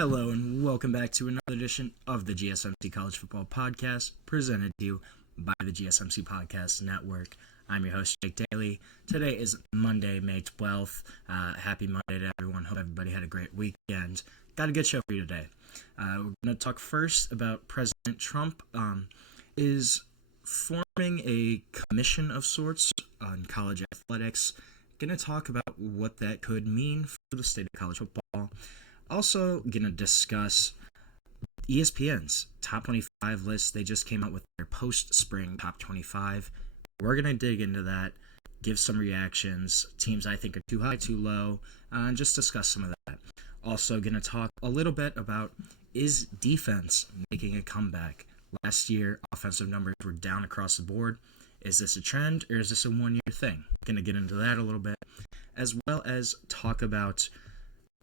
Hello and welcome back to another edition of the GSMC College Football Podcast, presented to you by the GSMC Podcast Network. I'm your host, Jake Daly. Today is Monday, May 12th. Happy Monday to everyone. Hope everybody had a great weekend. Got a good show for you today. We're going to talk first about President Trump is forming a commission of sorts on college athletics. Going to talk about what that could mean for the state of college football. Also going to discuss ESPN's top 25 list. They just came out with their post-spring top 25. We're going to dig into that, give some reactions, teams I think are too high, too low, and just discuss some of that. Also going to talk a little bit about, is defense making a comeback? Last year, offensive numbers were down across the board. Is this a trend or is this a one-year thing? Going to get into that a little bit, as well as talk about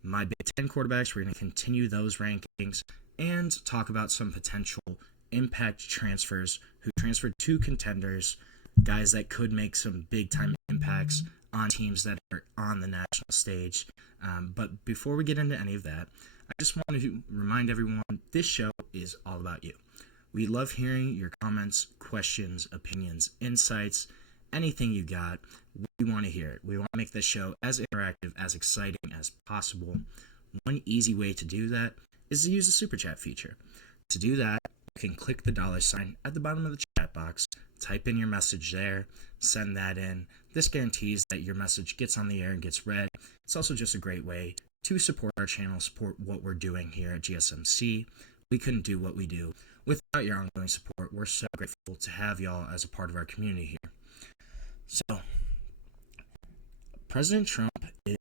my Big Ten quarterbacks. We're going to continue those rankings and talk about some potential impact transfers who transferred to contenders, guys that could make some big-time impacts on teams that are on the national stage. But before we get into any of that, I just wanted to remind everyone this show is all about you. We love hearing your comments, questions, opinions, insights, anything you got. We want to hear it. We want to make this show as interactive, as exciting as possible. One easy way to do that is to use the Super Chat feature. To do that, you can click the $ at the bottom of the chat box, type in your message there, send that in. This guarantees that your message gets on the air and gets read. It's also just a great way to support our channel, support what we're doing here at GSMC. We couldn't do what we do without your ongoing support. We're so grateful to have y'all as a part of our community here. So, President Trump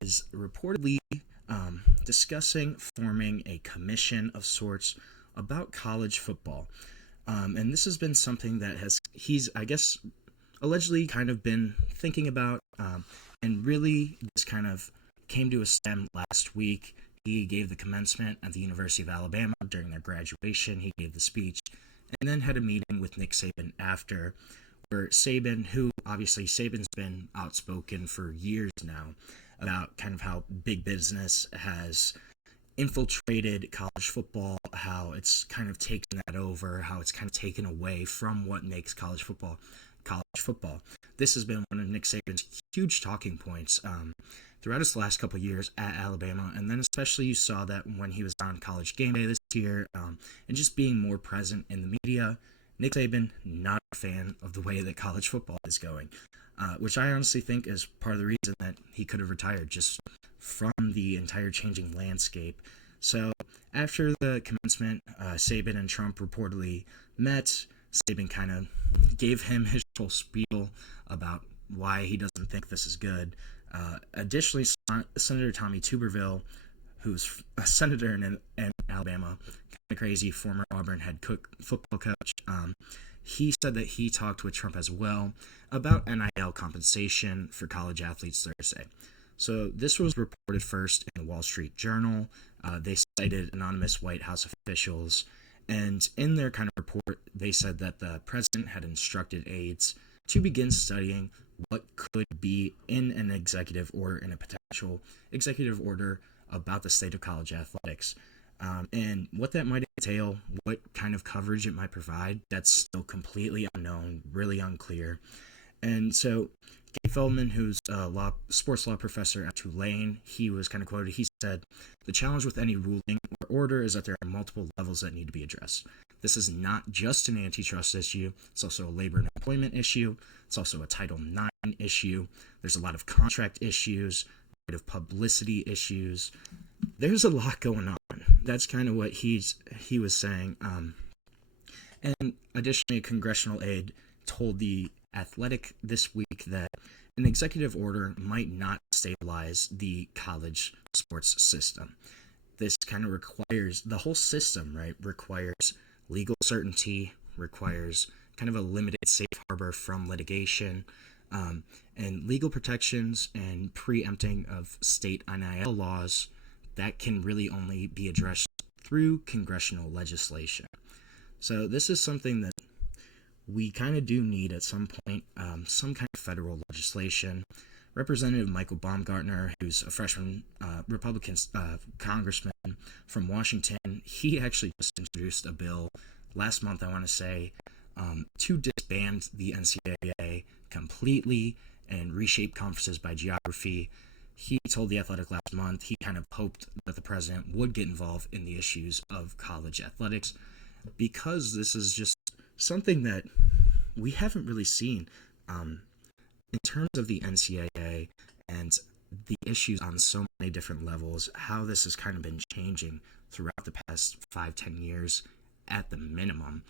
is reportedly discussing forming a commission of sorts about college football. And this has been something that he's, I guess, allegedly kind of been thinking about. And really, this kind of came to a stem last week. He gave the commencement at the University of Alabama during their graduation. He gave the speech and then had a meeting with Nick Saban after, where Saban, who obviously Saban's been outspoken for years now about kind of how big business has infiltrated college football, how it's kind of taken that over, how it's kind of taken away from what makes college football. This has been one of Nick Saban's huge talking points throughout his last couple of years at Alabama, and then especially you saw that when he was on College Game Day this year, and just being more present in the media. Nick Saban, not a fan of the way that college football is going, which I honestly think is part of the reason that he could have retired, just from the entire changing landscape. So after the commencement, Saban and Trump reportedly met. Saban kind of gave him his whole spiel about why he doesn't think this is good. Additionally, Senator Tommy Tuberville, who's a senator in Alabama, kind of crazy, former Auburn head football coach, he said that he talked with Trump as well about NIL compensation for college athletes Thursday. So this was reported first in the Wall Street Journal. They cited anonymous White House officials, and in their kind of report, they said that the president had instructed aides to begin studying what could be in an executive order, in a potential executive order about the state of college athletics. And what that might entail, what kind of coverage it might provide, that's still completely unknown, really unclear. And so Gabe Feldman, who's a sports law professor at Tulane, he was kind of quoted. He said, "The challenge with any ruling or order is that there are multiple levels that need to be addressed. This is not just an antitrust issue. It's also a labor and employment issue. It's also a Title IX issue. There's a lot of contract issues, a lot of publicity issues. There's a lot going on." That's kind of what he was saying. And additionally, a congressional aide told The Athletic this week that an executive order might not stabilize the college sports system. This kind of requires, the whole system, right, requires legal certainty, requires kind of a limited safe harbor from litigation, and legal protections and preempting of state NIL laws that can really only be addressed through congressional legislation. So this is something that we kind of do need at some point, some kind of federal legislation. Representative Michael Baumgartner, who's a freshman Republican congressman from Washington, he actually just introduced a bill last month, I want to say, to disband the NCAA completely and reshape conferences by geography. He told The Athletic last month he kind of hoped that the president would get involved in the issues of college athletics, because this is just something that we haven't really seen in terms of the NCAA and the issues on so many different levels, how this has kind of been changing throughout the past 5-10 years at the minimum.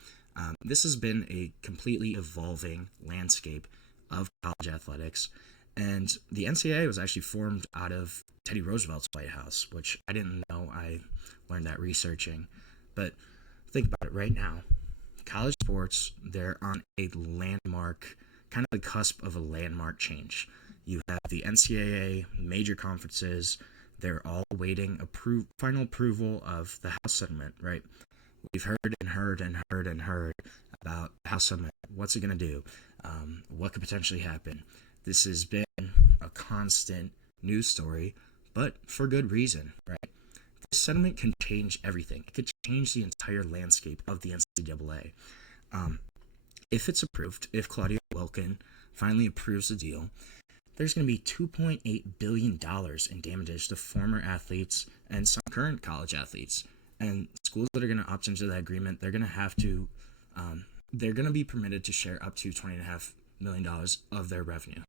This has been a completely evolving landscape of college athletics, and the NCAA was actually formed out of Teddy Roosevelt's White House, which I didn't know. I learned that researching. But think about it right now. College sports, they're on a landmark, kind of the cusp of a landmark change. You have the NCAA major conferences. They're all awaiting final approval of the House settlement, right? We've heard about the House settlement. What's it going to do? What could potentially happen? This has been a constant news story, but for good reason, right? This settlement can change everything. It could change the entire landscape of the NCAA. If it's approved, if Claudia Wilkin finally approves the deal, there's going to be $2.8 billion in damages to former athletes and some current college athletes. And schools that are going to opt into that agreement, they're going to have to, they're going to be permitted to share up to $20.5 million of their revenue.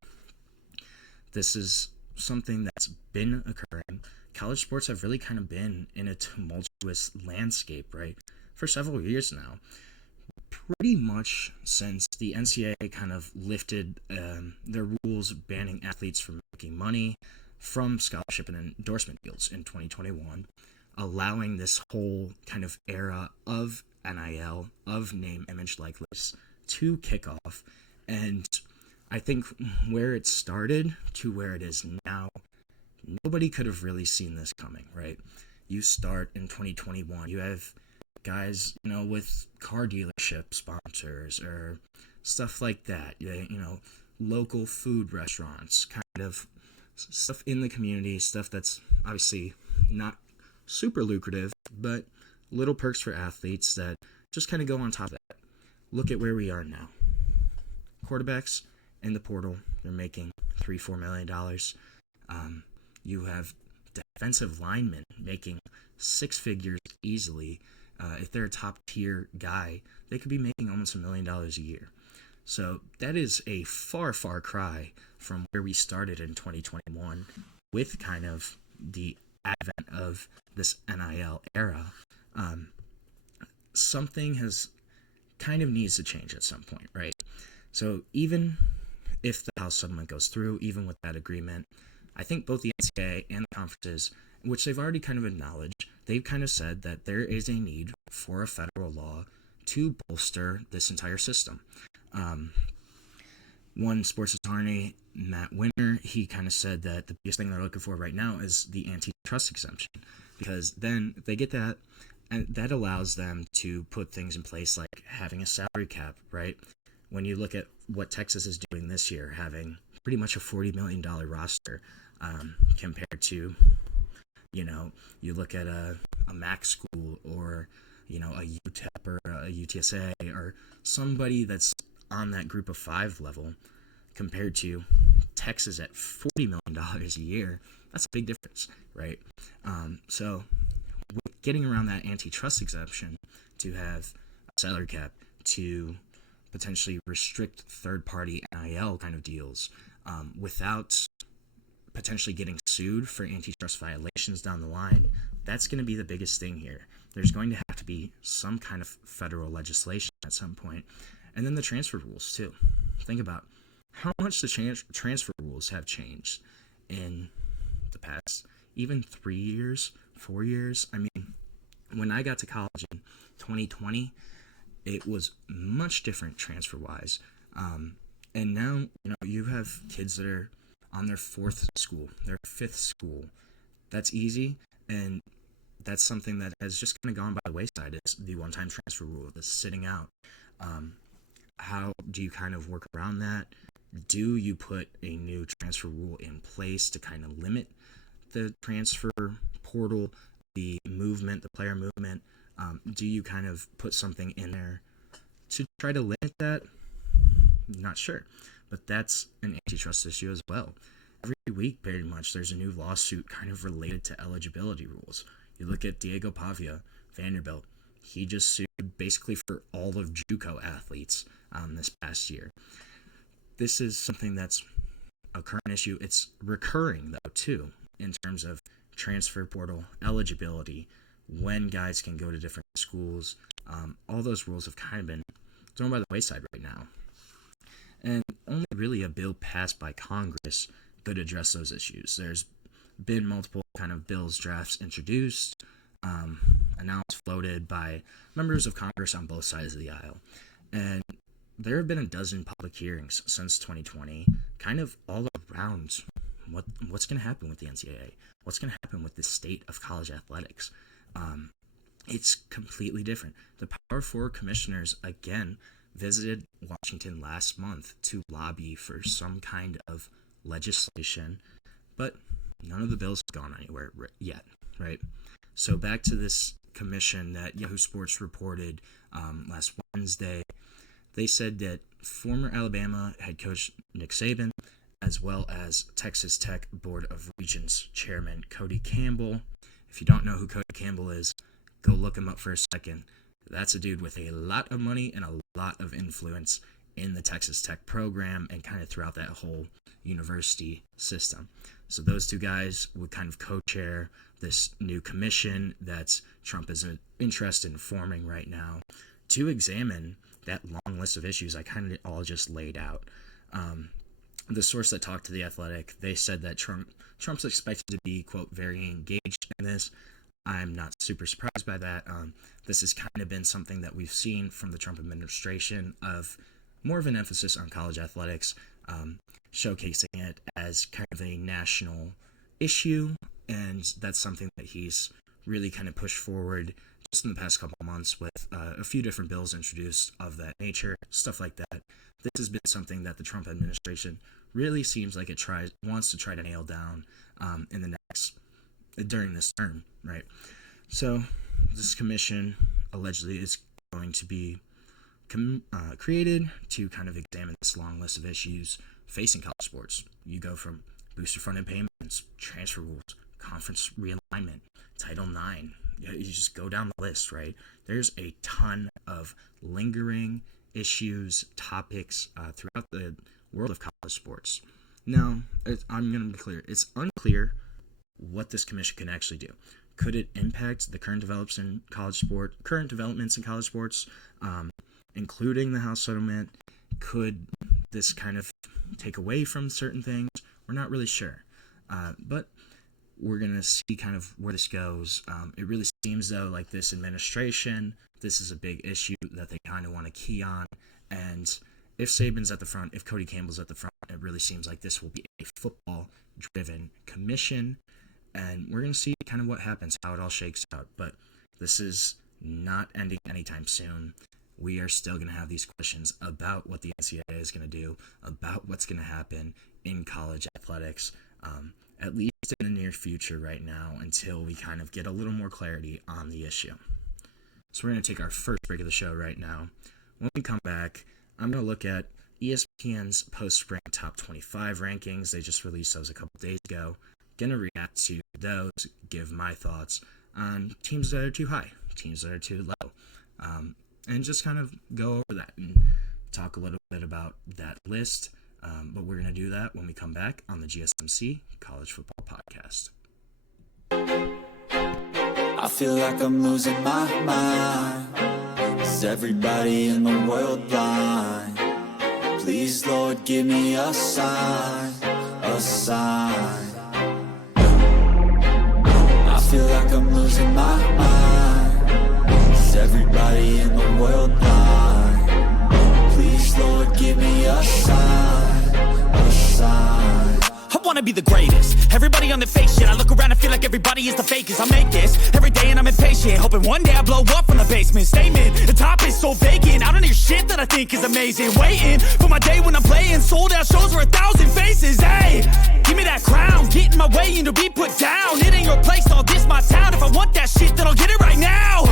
This is something that's been occurring. College sports have really kind of been in a tumultuous landscape, right, for several years now. Pretty much since the NCAA kind of lifted their rules banning athletes from making money from scholarship and endorsement deals in 2021, allowing this whole kind of era of NIL, of name, image, likeness, to kick off. And I think where it started to where it is now, nobody could have really seen this coming, right? You start in 2021, you have guys, with car dealership sponsors or stuff like that, local food restaurants, kind of stuff in the community, stuff that's obviously not super lucrative, but little perks for athletes that just kind of go on top of that. Look at where we are now. Quarterbacks in the portal, they're making $3-4 million. You have defensive linemen making six figures easily. If they're a top-tier guy, they could be making almost $1 million a year. So that is a far, far cry from where we started in 2021 with kind of the advent of this NIL era. Something has kind of needs to change at some point, right? So even if the House settlement goes through, even with that agreement, I think both the NCAA and the conferences, which they've already kind of acknowledged, they've kind of said that there is a need for a federal law to bolster this entire system. One sports attorney, Matt Winter, he kind of said that the biggest thing they're looking for right now is the antitrust exemption, because then they get that, and that allows them to put things in place like having a salary cap, right? When you look at what Texas is doing this year, having pretty much a $40 million roster compared to, you look at a MAC school or, a UTEP or a UTSA or somebody that's on that group of five level compared to Texas at $40 million a year. That's a big difference, right? So with getting around that antitrust exemption to have a salary cap, to potentially restrict third-party NIL kind of deals without potentially getting sued for antitrust violations down the line, that's going to be the biggest thing here. There's going to have to be some kind of federal legislation at some point. And then the transfer rules, too. Think about how much the transfer rules have changed in the past, even 3 years, 4 years. I mean, when I got to college in 2020, it was much different transfer-wise. And now, you have kids that are on their fourth school, their fifth school. That's easy, and that's something that has just kind of gone by the wayside, is the one-time transfer rule, the sitting out. How do you kind of work around that? Do you put a new transfer rule in place to kind of limit the transfer portal, the movement, the player movement? Do you kind of put something in there to try to limit that? Not sure. But that's an antitrust issue as well. Every week, pretty much, there's a new lawsuit kind of related to eligibility rules. You look at Diego Pavia, Vanderbilt. He just sued basically for all of JUCO athletes this past year. This is something that's a current issue. It's recurring, though, too, in terms of transfer portal eligibility, when guys can go to different schools. All those rules have kind of been thrown by the wayside right now. And only really a bill passed by Congress could address those issues. There's been multiple kind of bills, drafts introduced, announced, floated by members of Congress on both sides of the aisle. And there have been a dozen public hearings since 2020, kind of all around what's going to happen with the NCAA, what's going to happen with the state of college athletics. It's completely different. The Power 4 commissioners, again, visited Washington last month to lobby for some kind of legislation, but none of the bills have gone anywhere yet, right? So back to this commission that Yahoo Sports reported last Wednesday. They said that former Alabama head coach Nick Saban, as well as Texas Tech Board of Regents Chairman Cody Campbell. If you don't know who Cody Campbell is, go look him up for a second. That's a dude with a lot of money and a lot of influence in the Texas Tech program and kind of throughout that whole university system. So those two guys would kind of co-chair this new commission that Trump is interested in forming right now to examine that long list of issues I kind of all just laid out. The source that talked to The Athletic, they said that Trump's expected to be, quote, very engaged in this. I'm not super surprised by that. This has kind of been something that we've seen from the Trump administration of more of an emphasis on college athletics, showcasing it as kind of a national issue, and that's something that he's really kind of pushed forward just in the past couple of months with a few different bills introduced of that nature, stuff like that. This has been something that the Trump administration really seems like it wants to try to nail down during this term, right? So this commission allegedly is going to be created to kind of examine this long list of issues facing college sports. You go from booster funded payments, transfer rules, conference realignment, Title IX. You just go down the list, right? There's a ton of lingering issues, topics throughout the world of college sports. Now, I'm going to be clear. It's unclear what this commission can actually do. Could it impact the current developments in college sports, including the House settlement? Could this kind of take away from certain things? We're not really sure. But we're going to see kind of where this goes. It really seems, though, like this administration, this is a big issue that they kind of want to key on. And if Saban's at the front, if Cody Campbell's at the front, it really seems like this will be a football-driven commission. And we're going to see kind of what happens, how it all shakes out. But this is not ending anytime soon. We are still going to have these questions about what the NCAA is going to do, about what's going to happen in college athletics, at least in the near future right now, until we kind of get a little more clarity on the issue. So we're going to take our first break of the show right now. When we come back, I'm going to look at ESPN's post-spring top 25 rankings. They just released those a couple days ago. Going to react to those, give my thoughts on teams that are too high, teams that are too low, and just kind of go over that and talk a little bit about that list. But we're going to do that when we come back on the GSMC College Football Podcast. I feel like I'm losing my mind. Is everybody in the world blind? Please, Lord, give me a sign, a sign. I feel like I'm losing my mind. Is everybody in the world blind? Please, Lord, give me a sign, a sign. I wanna be the greatest. Everybody on the fake shit. I look around and feel like everybody is the fakest. I make this every day and I'm impatient, hoping one day I blow up from the basement. Statement, the top is so vacant. I don't hear shit that I think is amazing. Waiting for my day when I'm playing sold out shows for 1,000 faces. Hey, give me that crown, get in my way and to be put down. It ain't your place, all this my town. If I want that shit, then I'll get it right now.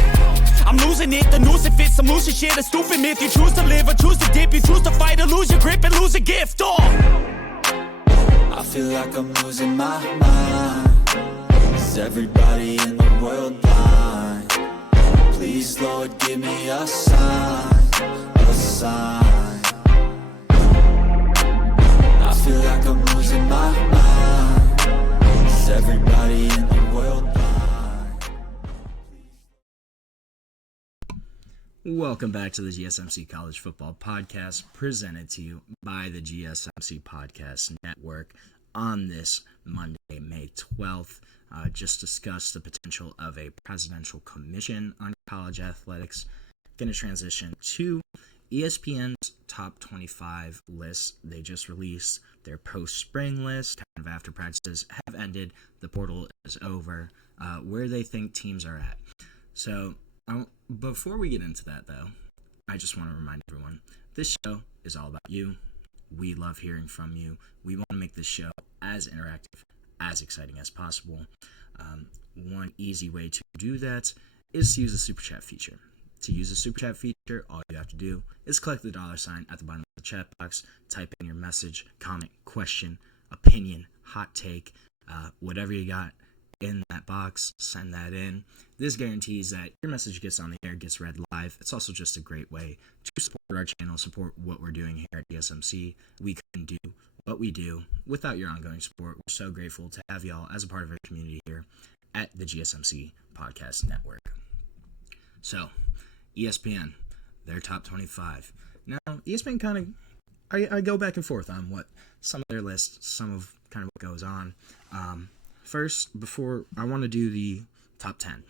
I'm losing it, the noose it fits, I'm losing shit, a stupid myth. You choose to live or choose to dip, you choose to fight or lose your grip and lose a gift. Oh, I feel like I'm losing my mind. Is everybody in the world blind? Please, Lord, give me a sign, a sign. I feel like I'm losing my mind. Is everybody in the world blind? Welcome back to the GSMC College Football Podcast, presented to you by the GSMC Podcast Network. On this Monday, May 12th, just discussed the potential of a presidential commission on college athletics. Going to transition to ESPN's top 25 list. They just released their post-spring list, kind of after practices have ended, the portal is over, where they think teams are at. So, before we get into that, though, I just want to remind everyone, this show is all about you. We love hearing from you. We want to make this show as interactive, as exciting as possible. One easy way to do that is to use the Super Chat feature. To use the Super Chat feature, all you have to do is click the $sign at the bottom of the chat box, type in your message, comment, question, opinion, hot take, whatever you got in that box, send that in. This guarantees that your message gets on the air, gets read live. It's also just a great way to support our channel, support what we're doing here at GSMC. We couldn't do what we do without your ongoing support. We're so grateful to have y'all as a part of our community here at the GSMC Podcast Network. So, ESPN, their top 25. Now, ESPN kind of, I go back and forth on what some of their lists, some of kind of what goes on. First, before I want to do the top 10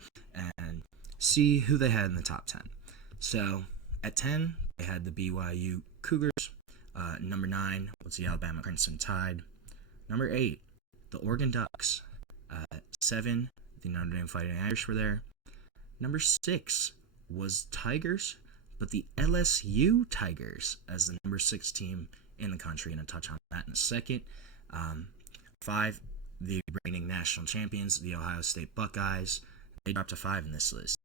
and see who they had in the top 10. So, at 10, they had the BYU Cougars. Number 9 was the Alabama Crimson Tide. Number 8, the Oregon Ducks. 7, the Notre Dame Fighting Irish were there. Number 6 was Tigers, but the LSU Tigers as the number 6 team in the country, and I'll touch on that in a second. 5, the reigning national champions, the Ohio State Buckeyes. They dropped to 5 in this list.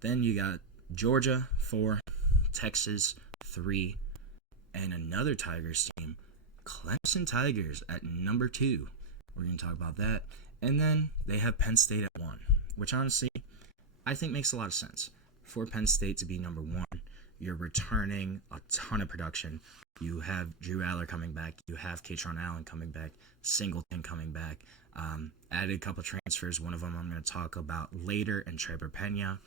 Then you got Georgia, 4, Texas, 3, and another Tigers team, Clemson Tigers at number 2. We're going to talk about that. And then they have Penn State at 1, which honestly, I think makes a lot of sense. For Penn State to be number 1, you're returning a ton of production. You have Drew Aller coming back. You have Katron Allen coming back. Singleton coming back. Added a couple transfers. One of them I'm going to talk about later, and Trevor Pena.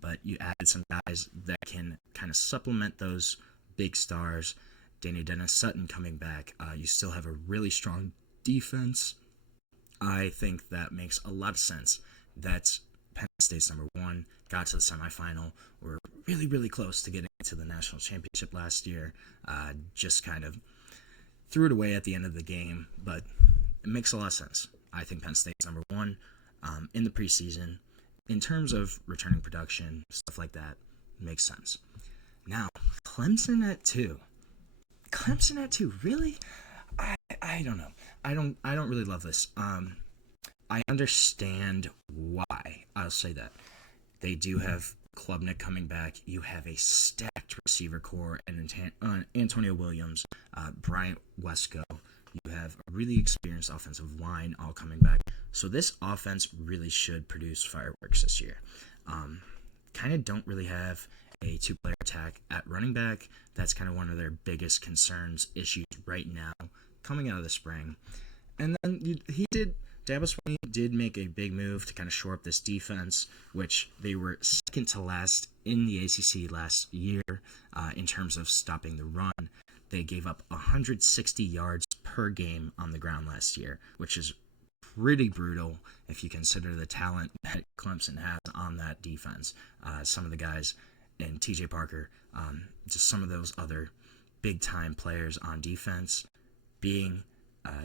But you added some guys that can kind of supplement those big stars. Danny Dennis Sutton coming back. You still have a really strong defense. I think that makes a lot of sense. That's Penn State's number 1. Got to the semifinal. We're really, really close to getting to the national championship last year. Just kind of threw it away at the end of the game, but it makes a lot of sense. I think Penn State's number 1 in the preseason. In terms of returning production, stuff like that, makes sense. Now, Clemson at 2. Clemson at 2, really? I don't know. I don't really love this. I understand why. I'll say that. They do have Klubnik coming back. You have a stacked receiver core and Antonio Williams, Bryant Wesco. You have a really experienced offensive line all coming back. So this offense really should produce fireworks this year. Kind of don't really have a 2-player attack at running back. That's kind of one of their biggest concerns, issues right now, coming out of the spring. And then Dabo Swinney did make a big move to kind of shore up this defense, which they were second to last in the ACC last year in terms of stopping the run. They gave up 160 yards per game on the ground last year, which is pretty brutal if you consider the talent that Clemson has on that defense. Some of the guys in TJ Parker, just some of those other big-time players on defense being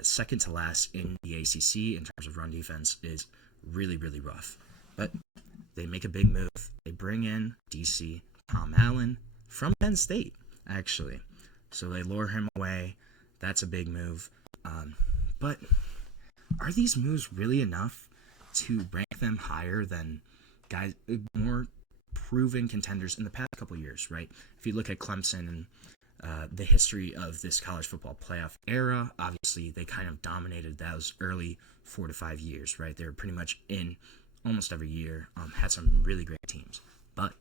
second to last in the ACC in terms of run defense, is really, really rough. But they make a big move. They bring in DC Tom Allen from Penn State, actually. So they lure him away. That's a big move. But are these moves really enough to rank them higher than guys, more proven contenders in the past couple of years, right? If you look at Clemson and the history of this college football playoff era, obviously they kind of dominated those early 4 to 5 years, right? They were pretty much in almost every year, had some really great teams. But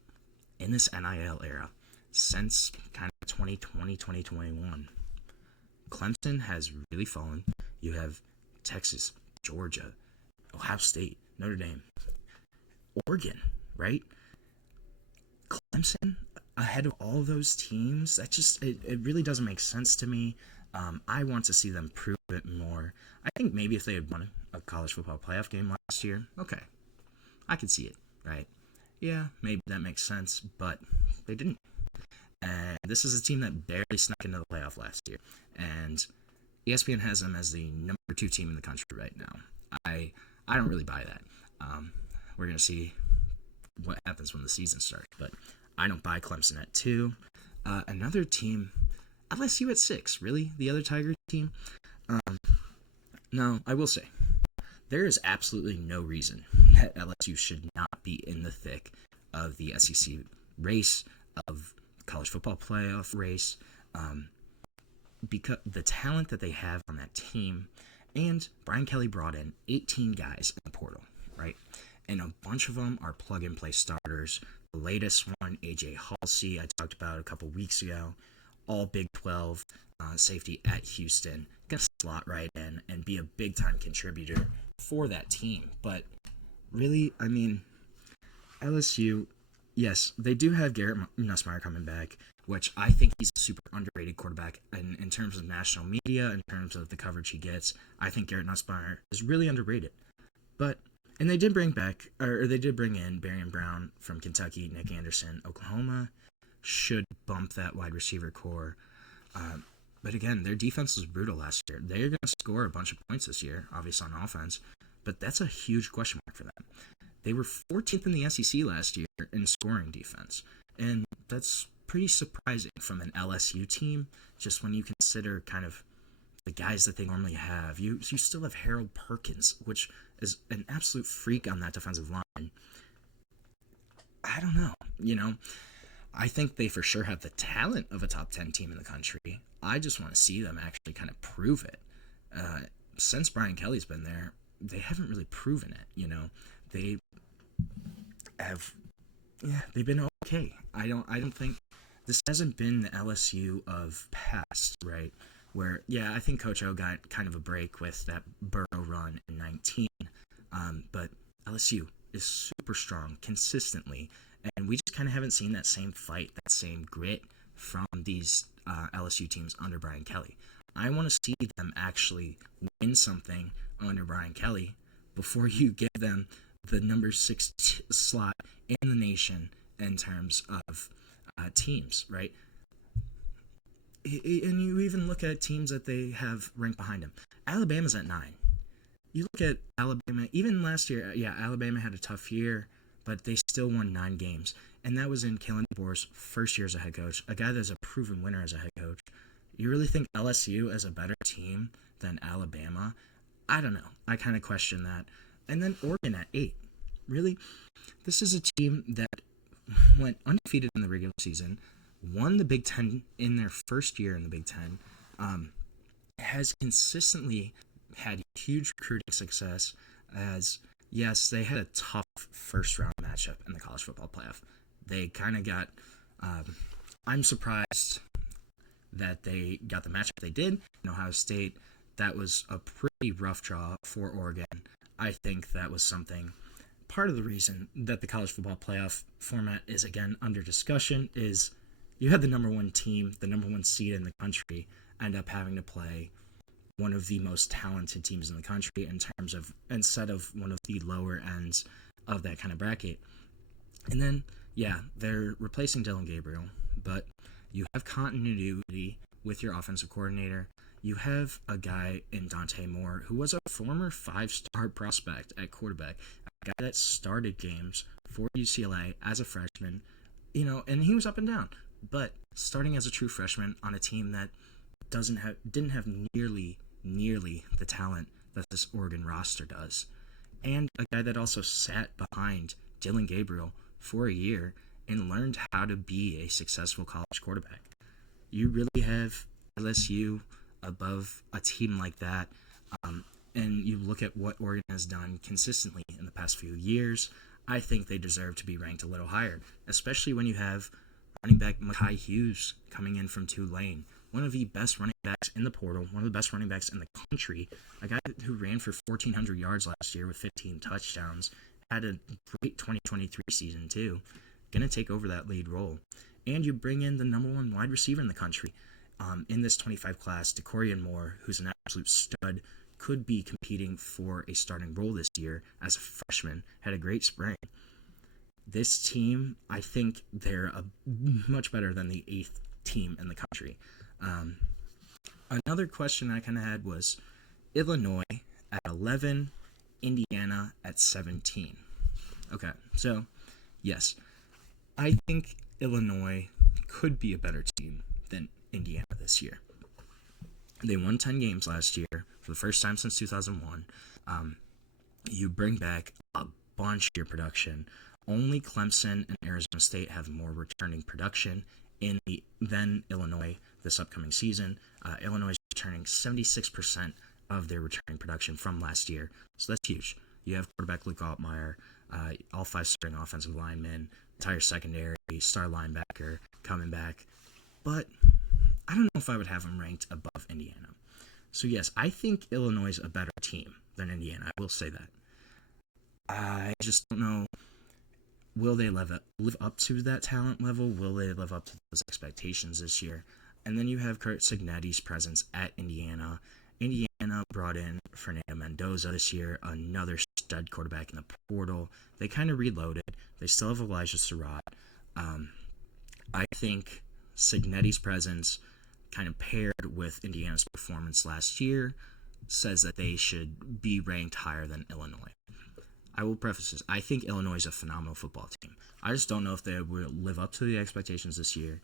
in this NIL era, since kind of 2020, 2021, Clemson has really fallen. You have Texas, Georgia, Ohio State, Notre Dame, Oregon, right? Clemson ahead of all those teams, that just, it really doesn't make sense to me. I want to see them prove it more. I think maybe if they had won a college football playoff game last year, okay, I could see it, right? Yeah, maybe that makes sense, but they didn't. And this is a team that barely snuck into the playoff last year. And ESPN has them as the number 2 team in the country right now. I don't really buy that. We're going to see what happens when the season starts. But I don't buy Clemson at 2. Another team, LSU at 6. Really? The other Tiger team? No, I will say, there is absolutely no reason that LSU should not be in the thick of the SEC race, of college football playoff race, because the talent that they have on that team. And Brian Kelly brought in 18 guys in the portal, right? And a bunch of them are plug-and-play starters. The latest one, A.J. Halsey, I talked about a couple weeks ago, all Big 12 safety at Houston, gonna slot right in and be a big-time contributor for that team. But really, I mean, LSU, yes, they do have Garrett Nussmeier coming back, which I think he's a super underrated quarterback in terms of national media, in terms of the coverage he gets. I think Garrett Nussmeier is really underrated. And they did bring in Barian Brown from Kentucky, Nick Anderson, Oklahoma, should bump that wide receiver core. But again, their defense was brutal last year. They're going to score a bunch of points this year, obviously on offense, but that's a huge question mark for them. They were 14th in the SEC last year in scoring defense, and that's pretty surprising from an LSU team, just when you consider kind of the guys that they normally have. You still have Harold Perkins, which is an absolute freak on that defensive line. I don't know, I think they for sure have the talent of a top 10 team in the country. I just want to see them actually kind of prove it. Since Brian Kelly's been there, they haven't really proven it, They have, they've been okay. I don't think this hasn't been the LSU of past, right? Where, I think Coach O got kind of a break with that Burrow run in 19, but LSU is super strong consistently, and we just kind of haven't seen that same fight, that same grit from these LSU teams under Brian Kelly. I want to see them actually win something under Brian Kelly before you give them the number 6 slot in the nation in terms of teams, right? And you even look at teams that they have ranked behind them. Alabama's at 9. You look at Alabama, even last year, Alabama had a tough year, but they still won 9 games. And that was in Kalen DeBoer's first year as a head coach, a guy that's a proven winner as a head coach. You really think LSU is a better team than Alabama? I don't know. I kind of question that. And then Oregon at 8. Really? This is a team that went undefeated in the regular season, won the Big Ten in their first year in the Big Ten, has consistently had huge recruiting success, as, yes, they had a tough first-round matchup in the college football playoff. They kind of got, I'm surprised that they got the matchup they did in Ohio State. That was a pretty rough draw for Oregon. I think that was something, part of the reason that the college football playoff format is, again, under discussion is you had the number 1 team, the number 1 seed in the country, end up having to play one of the most talented teams in the country in terms of, instead of one of the lower ends of that kind of bracket. And then, they're replacing Dylan Gabriel, but you have continuity with your offensive coordinator. you have a guy in Dante Moore who was a former 5-star prospect at quarterback, a guy that started games for UCLA as a freshman, and he was up and down, but starting as a true freshman on a team that didn't have nearly the talent that this Oregon roster does, and a guy that also sat behind Dylan Gabriel for a year and learned how to be a successful college quarterback. You really have LSU above a team like that, and you look at what Oregon has done consistently in the past few years. I think they deserve to be ranked a little higher, especially when you have running back Mekhi Hughes coming in from Tulane, one of the best running backs in the portal, one of the best running backs in the country, a guy who ran for 1,400 yards last year with 15 touchdowns, had a great 2023 season too, going to take over that lead role. And you bring in the number 1 wide receiver in the country in this 25 class, DeCorian Moore, who's an absolute stud, could be competing for a starting role this year as a freshman, had a great spring. This team, I think they're much better than the 8th team in the country. Another question I kind of had was Illinois at 11, Indiana at 17. Okay, so yes, I think Illinois could be a better team than Indiana this year. They won 10 games last year for the first time since 2001. You bring back a bunch of your production. Only Clemson and Arizona State have more returning production than Illinois this upcoming season. Illinois is returning 76% of their returning production from last year, so that's huge. You have quarterback Luke Altmaier, all 5 starting offensive linemen, entire secondary, star linebacker coming back, but I don't know if I would have them ranked above Indiana. So yes, I think Illinois is a better team than Indiana. I will say that. I just don't know. Will they live up to that talent level? Will they live up to those expectations this year? And then you have Kurt Cignetti's presence at Indiana. Indiana brought in Fernando Mendoza this year, another stud quarterback in the portal. They kind of reloaded. They still have Elijah Surratt. I think Cignetti's presence, kind of paired with Indiana's performance last year, says that they should be ranked higher than Illinois. I will preface this. I think Illinois is a phenomenal football team. I just don't know if they will live up to the expectations this year.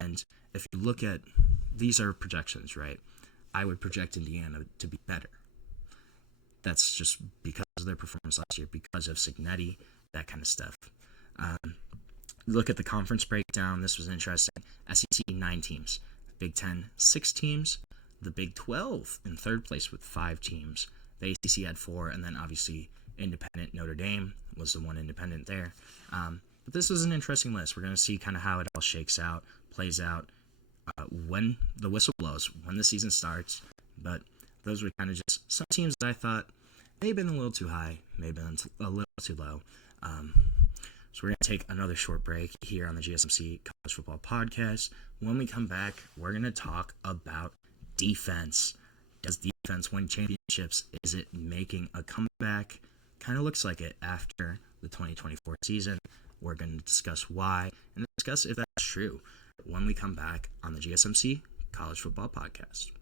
And if you look at, these are projections, right? I would project Indiana to be better. That's just because of their performance last year, because of Cignetti, that kind of stuff. Look at the conference breakdown. This was interesting. SEC, 9 teams. Big 10, 6 teams. The Big 12 in 3rd place with 5 teams. The ACC had 4, and then obviously independent Notre Dame was the one independent there. But this is an interesting list. We're going to see kind of how it all shakes out, plays out, when the whistle blows, when the season starts. But those were kind of just some teams that I thought may have been a little too high, may have been a little too low. So we're going to take another short break here on the GSMC College Football Podcast. When we come back, we're going to talk about defense. Does defense win championships? Is it making a comeback? Kind of looks like it after the 2024 season. We're going to discuss why and discuss if that's true when we come back on the GSMC College Football Podcast.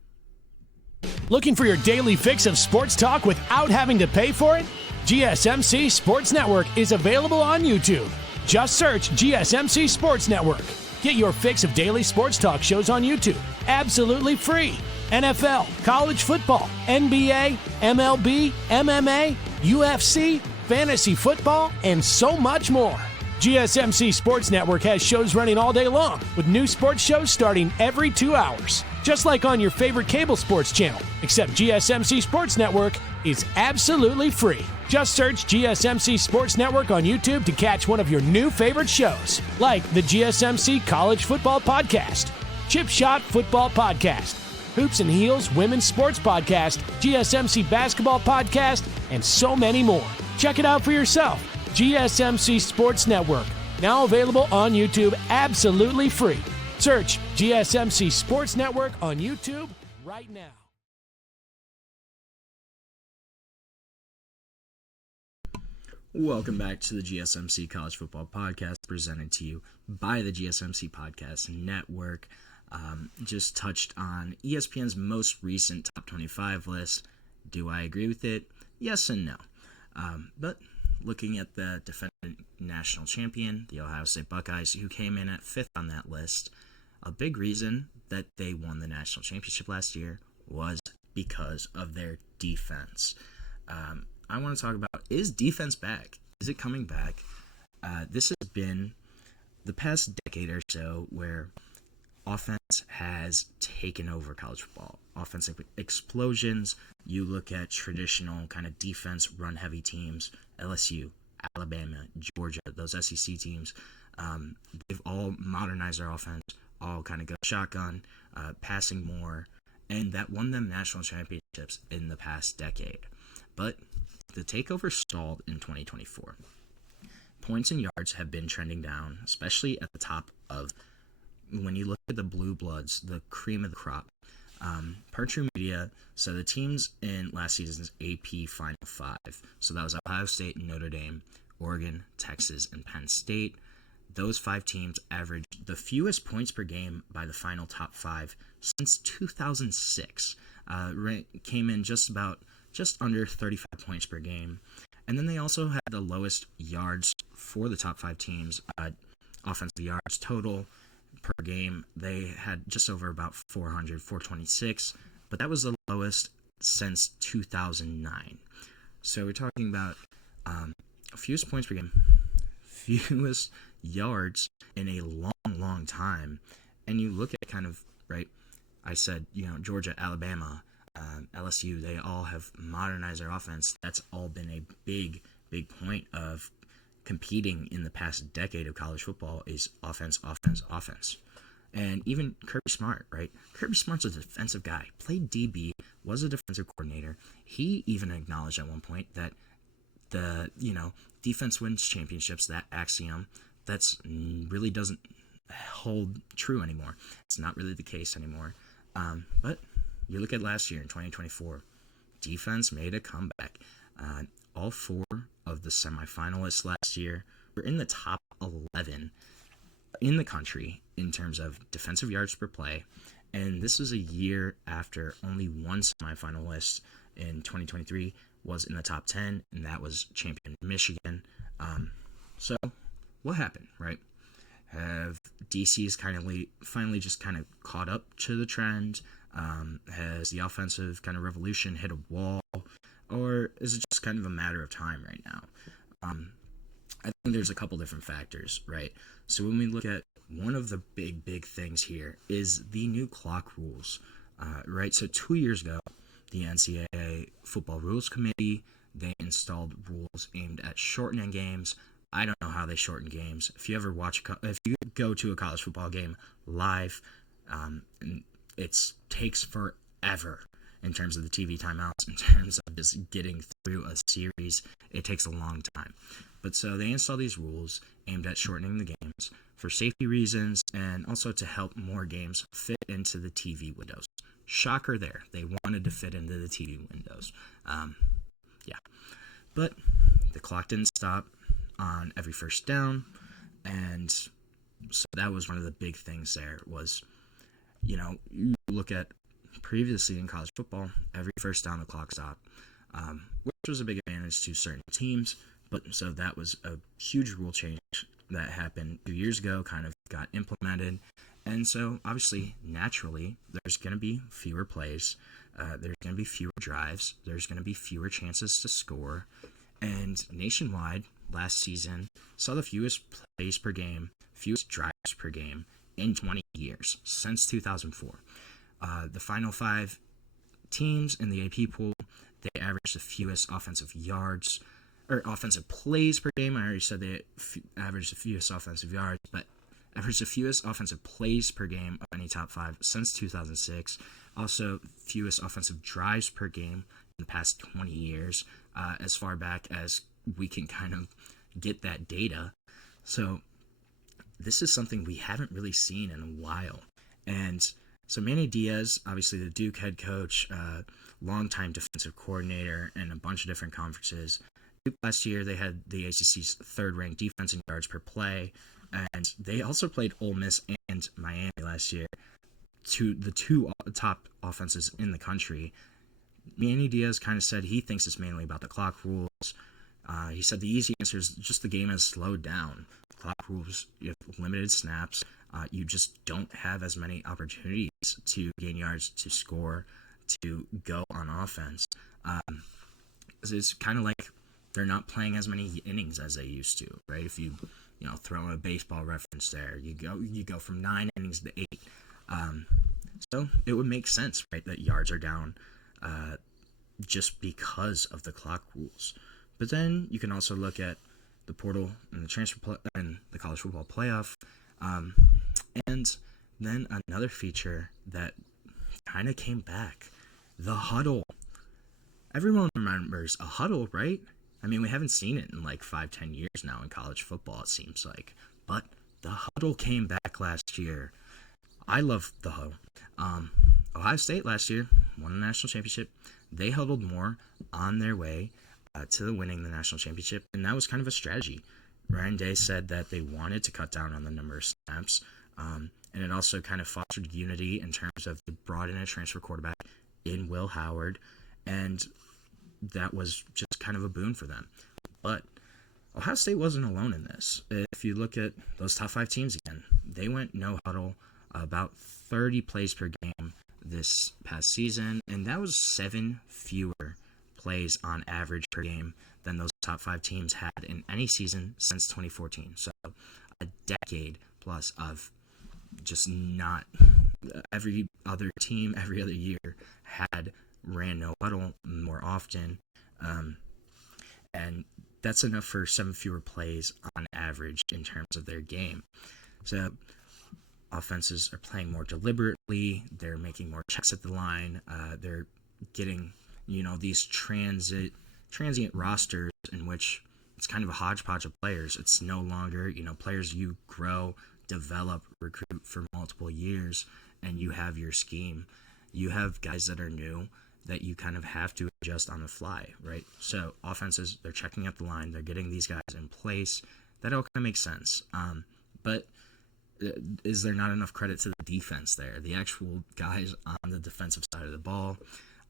Looking for your daily fix of sports talk without having to pay for it? GSMC Sports Network is available on YouTube. Just search GSMC Sports Network. Get your fix of daily sports talk shows on YouTube, absolutely free. NFL, college football, NBA, MLB, MMA, UFC, fantasy football, and so much more. GSMC Sports Network has shows running all day long, with new sports shows starting every 2 hours. Just like on your favorite cable sports channel, except GSMC Sports Network is absolutely free. Just search GSMC Sports Network on YouTube to catch one of your new favorite shows, like the GSMC College Football Podcast, Chip Shot Football Podcast, Hoops and Heels Women's Sports Podcast, GSMC Basketball Podcast, and so many more. Check it out for yourself. GSMC Sports Network, now available on YouTube absolutely free. Search GSMC Sports Network on YouTube right now. Welcome back to the GSMC College Football Podcast, presented to you by the GSMC Podcast Network. just touched on ESPN's most recent top 25 list. Do I agree with it? Yes and no. But looking at the defending national champion, the Ohio State Buckeyes, who came in at 5th on that list, a big reason that they won the national championship last year was because of their defense. I want to talk about, is defense back? Is it coming back? This has been the past decade or so where offense has taken over college football. Offensive explosions. You look at traditional kind of defense run-heavy teams, LSU, Alabama, Georgia, those SEC teams. They've all modernized their offense, all kind of go shotgun, passing more, and that won them national championships in the past decade. But the takeover stalled in 2024. Points and yards have been trending down, especially at the top of, when you look at the blue bloods, the cream of the crop. Per True Media, so the teams in last season's AP Final 5, so that was Ohio State, Notre Dame, Oregon, Texas, and Penn State. Those 5 teams averaged the fewest points per game by the final top 5 since 2006. Came in just under 35 points per game. And then they also had the lowest yards for the top 5 teams, offensive yards total per game. They had just over about 426, but that was the lowest since 2009. So we're talking about fewest points per game, fewest yards in a long time. And you look at kind of, right, I said, Georgia, Alabama, LSU, they all have modernized their offense. That's all been a big point of competing in the past decade of college football is offense. And even Kirby Smart, right? Kirby Smart's a defensive guy, played DB, was a defensive coordinator. He even acknowledged at one point that the, defense wins championships, that axiom, that's really doesn't hold true anymore. It's not really the case anymore. But you look at last year in 2024, defense made a comeback. All 4 of the semifinalists last year were in the top 11 in the country in terms of defensive yards per play. And this was a year after only one semifinalist in 2023 was in the top 10, and that was champion Michigan. So what happened, right? Have DC's finally just kind of caught up to the trend? Has the offensive kind of revolution hit a wall, or is it just kind of a matter of time right now? I think there's a couple different factors, right? So when we look at one of the big things here is the new clock rules, right? So 2 years ago, the NCAA Football Rules Committee, they installed rules aimed at shortening games. I don't know how they shorten games. If you go to a college football game live, it takes forever in terms of the TV timeouts, in terms of just getting through a series. It takes a long time. But so they install these rules aimed at shortening the games for safety reasons and also to help more games fit into the TV windows. Shocker there. They wanted to fit into the TV windows. But the clock didn't stop on every first down, and so that was one of the big things there was, you look at previously in college football, every first down the clock stopped, which was a big advantage to certain teams. But so that was a huge rule change that happened 2 years ago, kind of got implemented. And so obviously, naturally, there's going to be fewer plays. There's going to be fewer drives. There's going to be fewer chances to score. And nationwide, last season, saw the fewest plays per game, fewest drives per game in 20 years, since 2004. The final 5 teams in the AP pool, they averaged the fewest offensive plays per game. I already said they averaged the fewest offensive yards, but averaged the fewest offensive plays per game of any top 5 since 2006. Also, fewest offensive drives per game in the past 20 years, as far back as we can kind of get that data. So this is something we haven't really seen in a while. And so Manny Diaz, obviously the Duke head coach, longtime defensive coordinator in a bunch of different conferences. Duke last year, they had the ACC's 3rd-ranked defense in yards per play, and they also played Ole Miss and Miami last year. to the two top offenses in the country. Manny Diaz kind of said he thinks it's mainly about the clock rules. He said the easy answer is just the game has slowed down. Clock rules, you have limited snaps. You just don't have as many opportunities to gain yards, to score, to go on offense. It's kind of like they're not playing as many innings as they used to, right? If you throw in a baseball reference there, you go from 9 innings to 8. So it would make sense, right, that yards are down just because of the clock rules. But then you can also look at the portal and the transfer and the college football playoff, and then another feature that kind of came back, the huddle. Everyone remembers a huddle, right? I mean, we haven't seen it in like 5-10 years now in college football, it seems like. But the huddle came back last year. I love the huddle. Ohio State last year won the national championship. They huddled more on their way to winning the national championship, and that was kind of a strategy. Ryan Day said that they wanted to cut down on the number of snaps, and it also kind of fostered unity in terms of they brought in a transfer quarterback in Will Howard, and that was just kind of a boon for them. But Ohio State wasn't alone in this. If you look at those top 5 teams again, they went no huddle about 30 plays per game this past season, and that was 7 fewer plays on average per game than those top 5 teams had in any season since 2014. So a decade plus of just not every other team every other year had ran no huddle more often, and that's enough for 7 fewer plays on average in terms of their game. So offenses are playing more deliberately. They're making more checks at the line. They're getting these transient rosters in which it's kind of a hodgepodge of players. It's no longer players you grow, develop, recruit for multiple years, and you have your scheme. You have guys that are new that you kind of have to adjust on the fly, right? So offenses, they're checking at the line, they're getting these guys in place. That all kind of makes sense. But is there not enough credit to the defense there? The actual guys on the defensive side of the ball,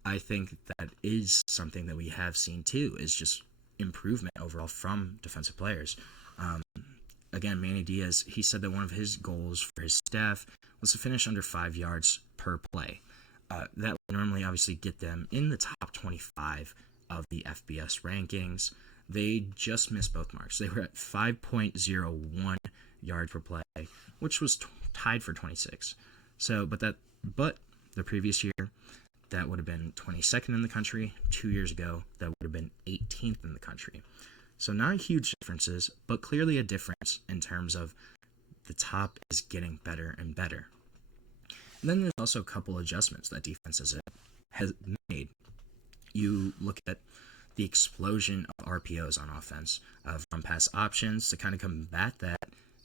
I think that is something that we have seen too, is just improvement overall from defensive players. Again, Manny Diaz, he said that one of his goals for his staff was to finish under 5 yards per play. That would normally obviously get them in the top 25 of the FBS rankings. They just missed both marks. They were at 5.01 yards per play, which was tied for 26. So, but the previous year, that would have been 22nd in the country. 2 years ago, that would have been 18th in the country. So not huge differences, but clearly a difference in terms of the top is getting better and better. And then there's also a couple adjustments that defenses has made. You look at the explosion of RPOs on offense, of run-pass options to kind of combat that.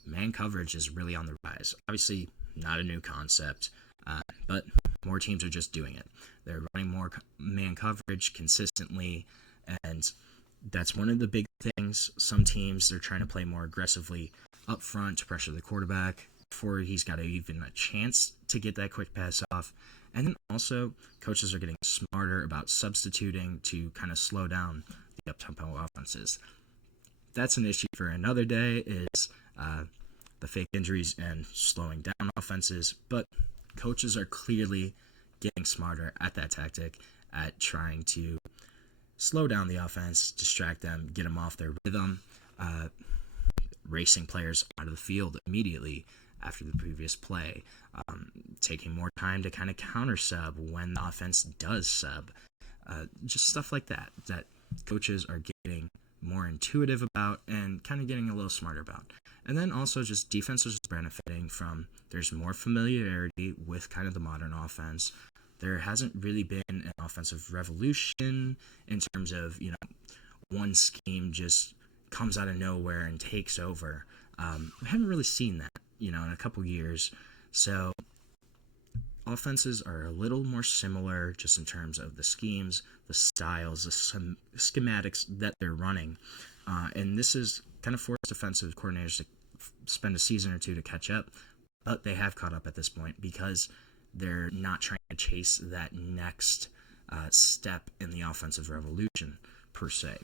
Man coverage is really on the rise. Obviously, not a new concept, but more teams are just doing it. They're running more man coverage consistently, and that's one of the big things. Some teams, they're trying to play more aggressively up front to pressure the quarterback before he's got even a chance to get that quick pass off. And then also, coaches are getting smarter about substituting to kind of slow down the up-tempo offenses. That's an issue for another day, is the fake injuries and slowing down offenses. But coaches are clearly getting smarter at that tactic, at trying to slow down the offense, distract them, get them off their rhythm, racing players out of the field immediately after the previous play, taking more time to kind of counter sub when the offense does sub, just stuff like that coaches are getting more intuitive about and kind of getting a little smarter about. And then also just defenses benefiting from, there's more familiarity with kind of the modern offense. There hasn't really been an offensive revolution in terms of, one scheme just comes out of nowhere and takes over. We haven't really seen that, in a couple years. So offenses are a little more similar just in terms of the schemes, the styles, the schematics that they're running. And this is kind of forced defensive coordinators to spend a season or two to catch up. But they have caught up at this point because they're not trying to chase that next step in the offensive revolution per se.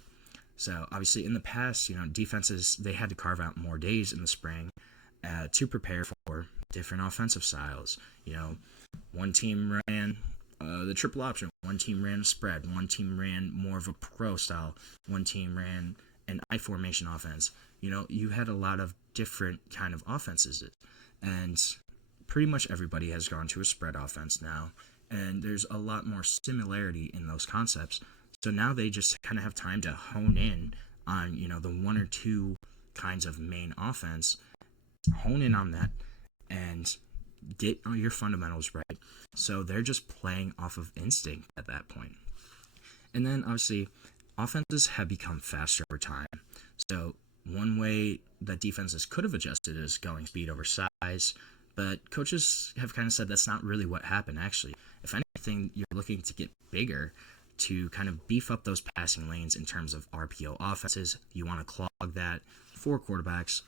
So obviously in the past, defenses, they had to carve out more days in the spring to prepare for different offensive styles. One team ran the triple option, one team ran a spread, one team ran more of a pro style, one team ran an I formation offense. You had a lot of different kind of offenses, and pretty much everybody has gone to a spread offense now, and there's a lot more similarity in those concepts. So now they just kind of have time to hone in on, the one or two kinds of main offense, hone in on that, and get your fundamentals right. So they're just playing off of instinct at that point. And then obviously offenses have become faster over time. So one way that defenses could have adjusted is going speed over size, but coaches have kind of said that's not really what happened actually. If anything, you're looking to get bigger to kind of beef up those passing lanes in terms of RPO offenses. You want to clog that for quarterbacks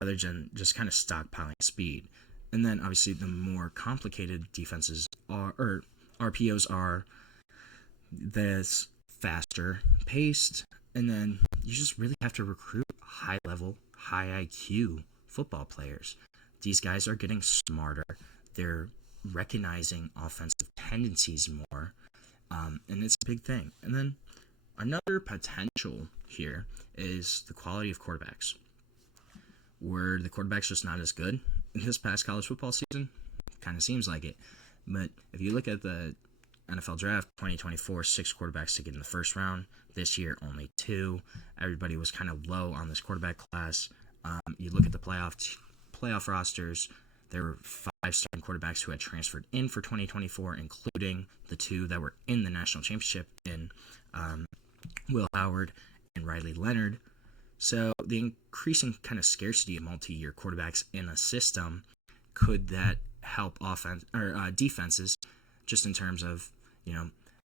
rather than just kind of stockpiling speed. And then obviously the more complicated defenses are, or RPOs are, this faster paced, and then you just really have to recruit high level, high IQ football players. These guys are getting smarter. They're recognizing offensive tendencies more, and it's a big thing. And then another potential here is the quality of quarterbacks. Were the quarterbacks just not as good in this past college football season? Kind of seems like it. But if you look at the NFL draft 2024, 6 quarterbacks to get in the first round. This year, only 2. Everybody was kind of low on this quarterback class. You look at the playoff rosters, there were 5 starting quarterbacks who had transferred in for 2024, including the 2 that were in the national championship in Will Howard and Riley Leonard. So the increasing kind of scarcity of multi-year quarterbacks in a system, could that help defenses, just in terms of,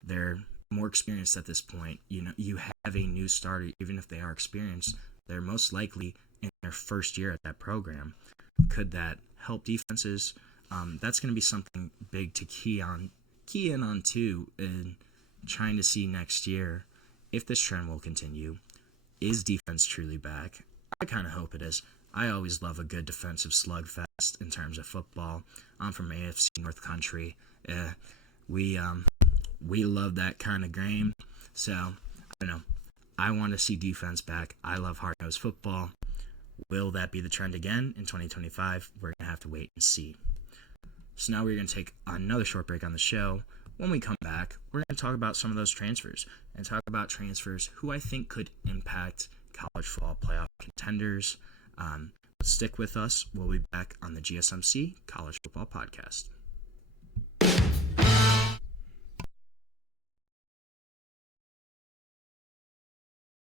they're more experienced at this point. You have a new starter, even if they are experienced, they're most likely in their first year at that program. Could that help defenses? That's going to be something big to key in on too, in trying to see next year if this trend will continue. Is defense truly back? I kind of hope it is. I always love a good defensive slugfest in terms of football. I'm from AFC North Country. We love that kind of game. So, I don't know. I want to see defense back. I love hard-nosed football. Will that be the trend again in 2025? We're going to have to wait and see. So now we're going to take another short break on the show. When we come back, we're going to talk about some of those transfers and talk about transfers who I think could impact college football playoff contenders. Stick with us. We'll be back on the GSMC College Football Podcast.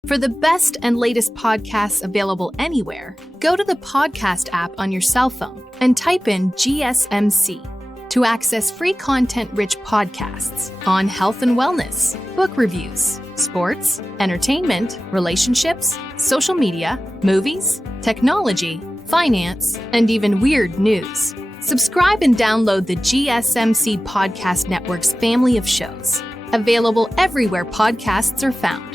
For the best and latest podcasts available anywhere, go to the podcast app on your cell phone and type in GSMC to access free content-rich podcasts on health and wellness, book reviews, sports, entertainment, relationships, social media, movies, technology, finance, and even weird news. Subscribe and download the GSMC Podcast Network's family of shows, available everywhere podcasts are found.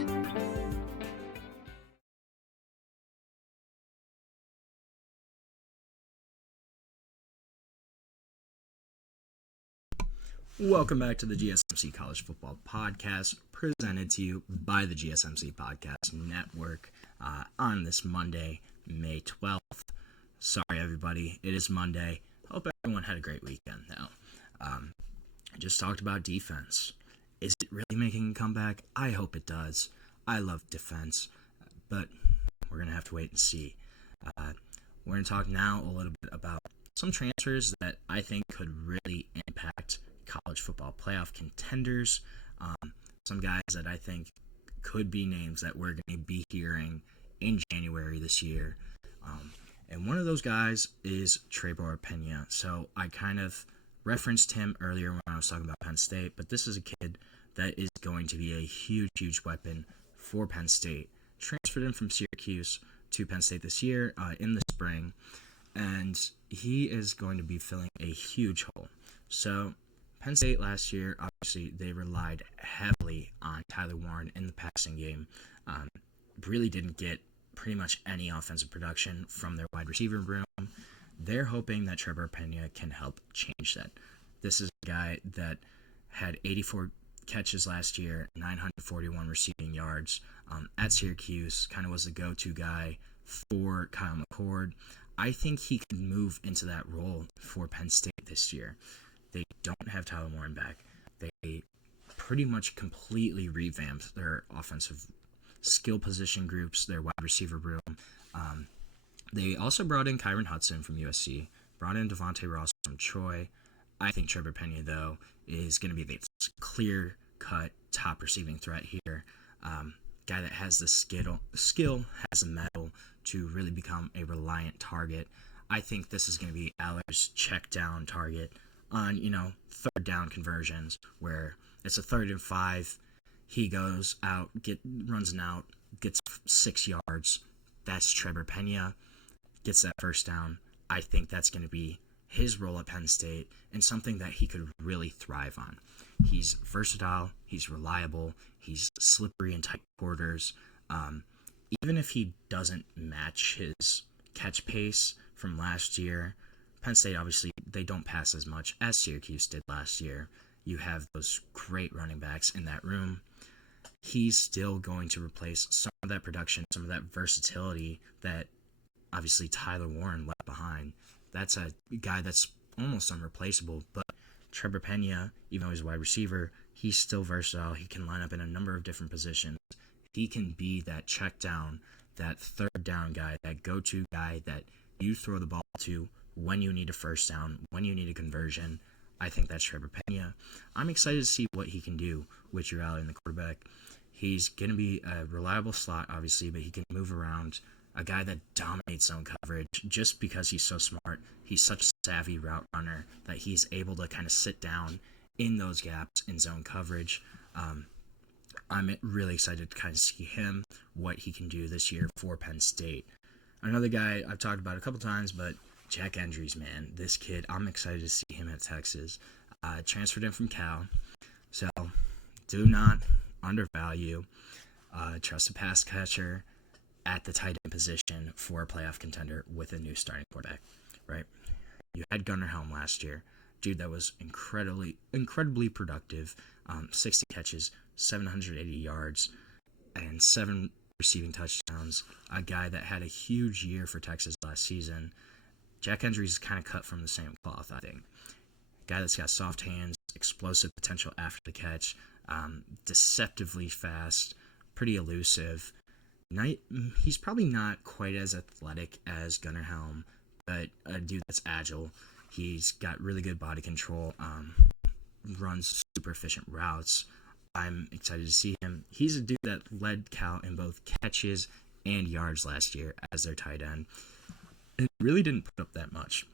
Welcome back to the GSMC College Football Podcast, presented to you by the GSMC Podcast Network on this Monday, May 12th. Sorry, everybody. It is Monday. Hope everyone had a great weekend, though. I just talked about defense. Is it really making a comeback? I hope it does. I love defense, but we're going to have to wait and see. We're going to talk now a little bit about some transfers that I think could really impact college football playoff contenders. Some guys that I think could be names that we're going to be hearing in January this year. And one of those guys is Trevor Pena. So I kind of referenced him earlier when I was talking about Penn State, but this is a kid that is going to be a huge, huge weapon for Penn State. Transferred in from Syracuse to Penn State this year in the spring, and he is going to be filling a huge hole. So Penn State last year, obviously, they relied heavily on Tyler Warren in the passing game. Really didn't get pretty much any offensive production from their wide receiver room. They're hoping that Trevor Pena can help change that. This is a guy that had 84 catches last year, 941 receiving yards at Syracuse, kind of was the go-to guy for Kyle McCord. I think he could move into that role for Penn State this year. They don't have Tyler Warren back. They pretty much completely revamped their offensive skill position groups, their wide receiver room. They also brought in Kyron Hudson from USC, brought in Devontae Ross from Troy. I think Trevor Pena, though, is going to be the clear-cut top receiving threat here. Guy that has the skill, has the mettle to really become a reliant target. I think this is going to be Aller's check down target on, third down conversions where it's a 3rd and 5. He goes out, runs an out, gets 6 yards. That's Trevor Pena, gets that first down. I think that's going to be his role at Penn State and something that he could really thrive on. He's versatile, he's reliable, he's slippery in tight quarters. Even if he doesn't match his catch pace from last year, Penn State, obviously, they don't pass as much as Syracuse did last year. You have those great running backs in that room. He's still going to replace some of that production, some of that versatility that obviously Tyler Warren left behind. That's a guy that's almost unreplaceable, but Trevor Pena, even though he's a wide receiver, he's still versatile. He can line up in a number of different positions. He can be that check down, that third down guy, that go-to guy that you throw the ball to when you need a first down, when you need a conversion. I think that's Trevor Pena. I'm excited to see what he can do with Drew Allen, the quarterback. He's going to be a reliable slot, obviously, but he can move around. A guy that dominates zone coverage just because he's so smart. He's such a savvy route runner that he's able to kind of sit down in those gaps in zone coverage. I'm really excited to kind of see him, what he can do this year for Penn State. Another guy I've talked about a couple times, but Jack Andrews, man. This kid, I'm excited to see him at Texas. Transferred in from Cal. So do not undervalue trusted pass catcher at the tight end position for a playoff contender with a new starting quarterback, right? You had Gunnar Helm last year. Dude that was incredibly productive. 60 catches, 780 yards, and 7 receiving touchdowns. A guy that had a huge year for Texas last season. Jack Andrews is kind of cut from the same cloth, I think. Guy that's got soft hands, explosive potential after the catch, deceptively fast, pretty elusive. He's probably not quite as athletic as Gunnar Helm, but a dude that's agile. He's got really good body control, runs super efficient routes. I'm excited to see him. He's a dude that led Cal in both catches and yards last year as their tight end. And really didn't put up that much.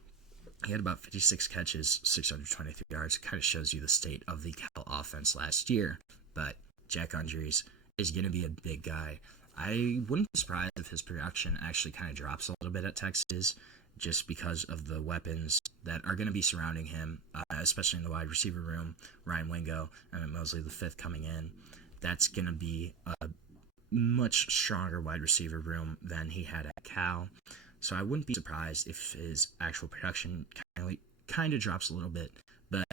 He had about 56 catches, 623 yards. It kind of shows you the state of the Cal offense last year. But Jack Andrews is going to be a big guy. I wouldn't be surprised if his production actually kind of drops a little bit at Texas just because of the weapons that are going to be surrounding him, especially in the wide receiver room. Ryan Wingo, and Mosley the fifth coming in. That's going to be a much stronger wide receiver room than he had at Cal. So I wouldn't be surprised if his actual production kind of drops a little bit, but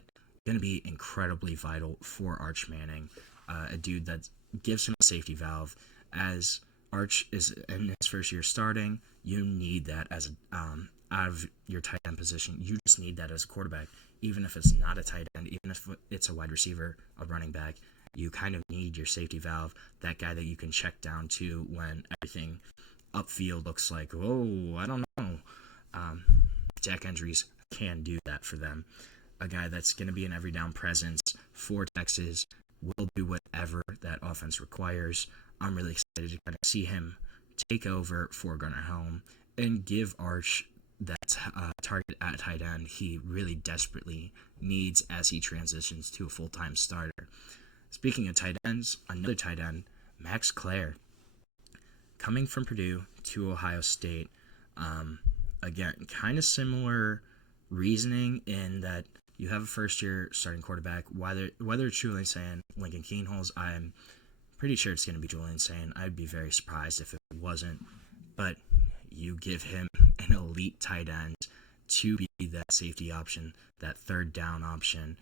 going to be incredibly vital for Arch Manning, a dude that gives him a safety valve. As Arch is in his first year starting, you need that as out of your tight end position. You just need that as a quarterback, even if it's not a tight end, even if it's a wide receiver, a running back. You kind of need your safety valve, that guy that you can check down to when everything upfield looks like, whoa, I don't know. Jack Andrews can do that for them. A guy that's going to be an every down presence for Texas, will do whatever that offense requires. I'm really excited to kind of see him take over for Gunnar Helm and give Arch that target at tight end he really desperately needs as he transitions to a full-time starter. Speaking of tight ends, another tight end, Max Clare, coming from Purdue to Ohio State. Again, kind of similar reasoning in that you have a first-year starting quarterback. Whether it's Julian Sain, Lincoln Keenholz, I'm pretty sure it's going to be Julian Sain. I'd be very surprised if it wasn't. But you give him an elite tight end to be that safety option, that third down option,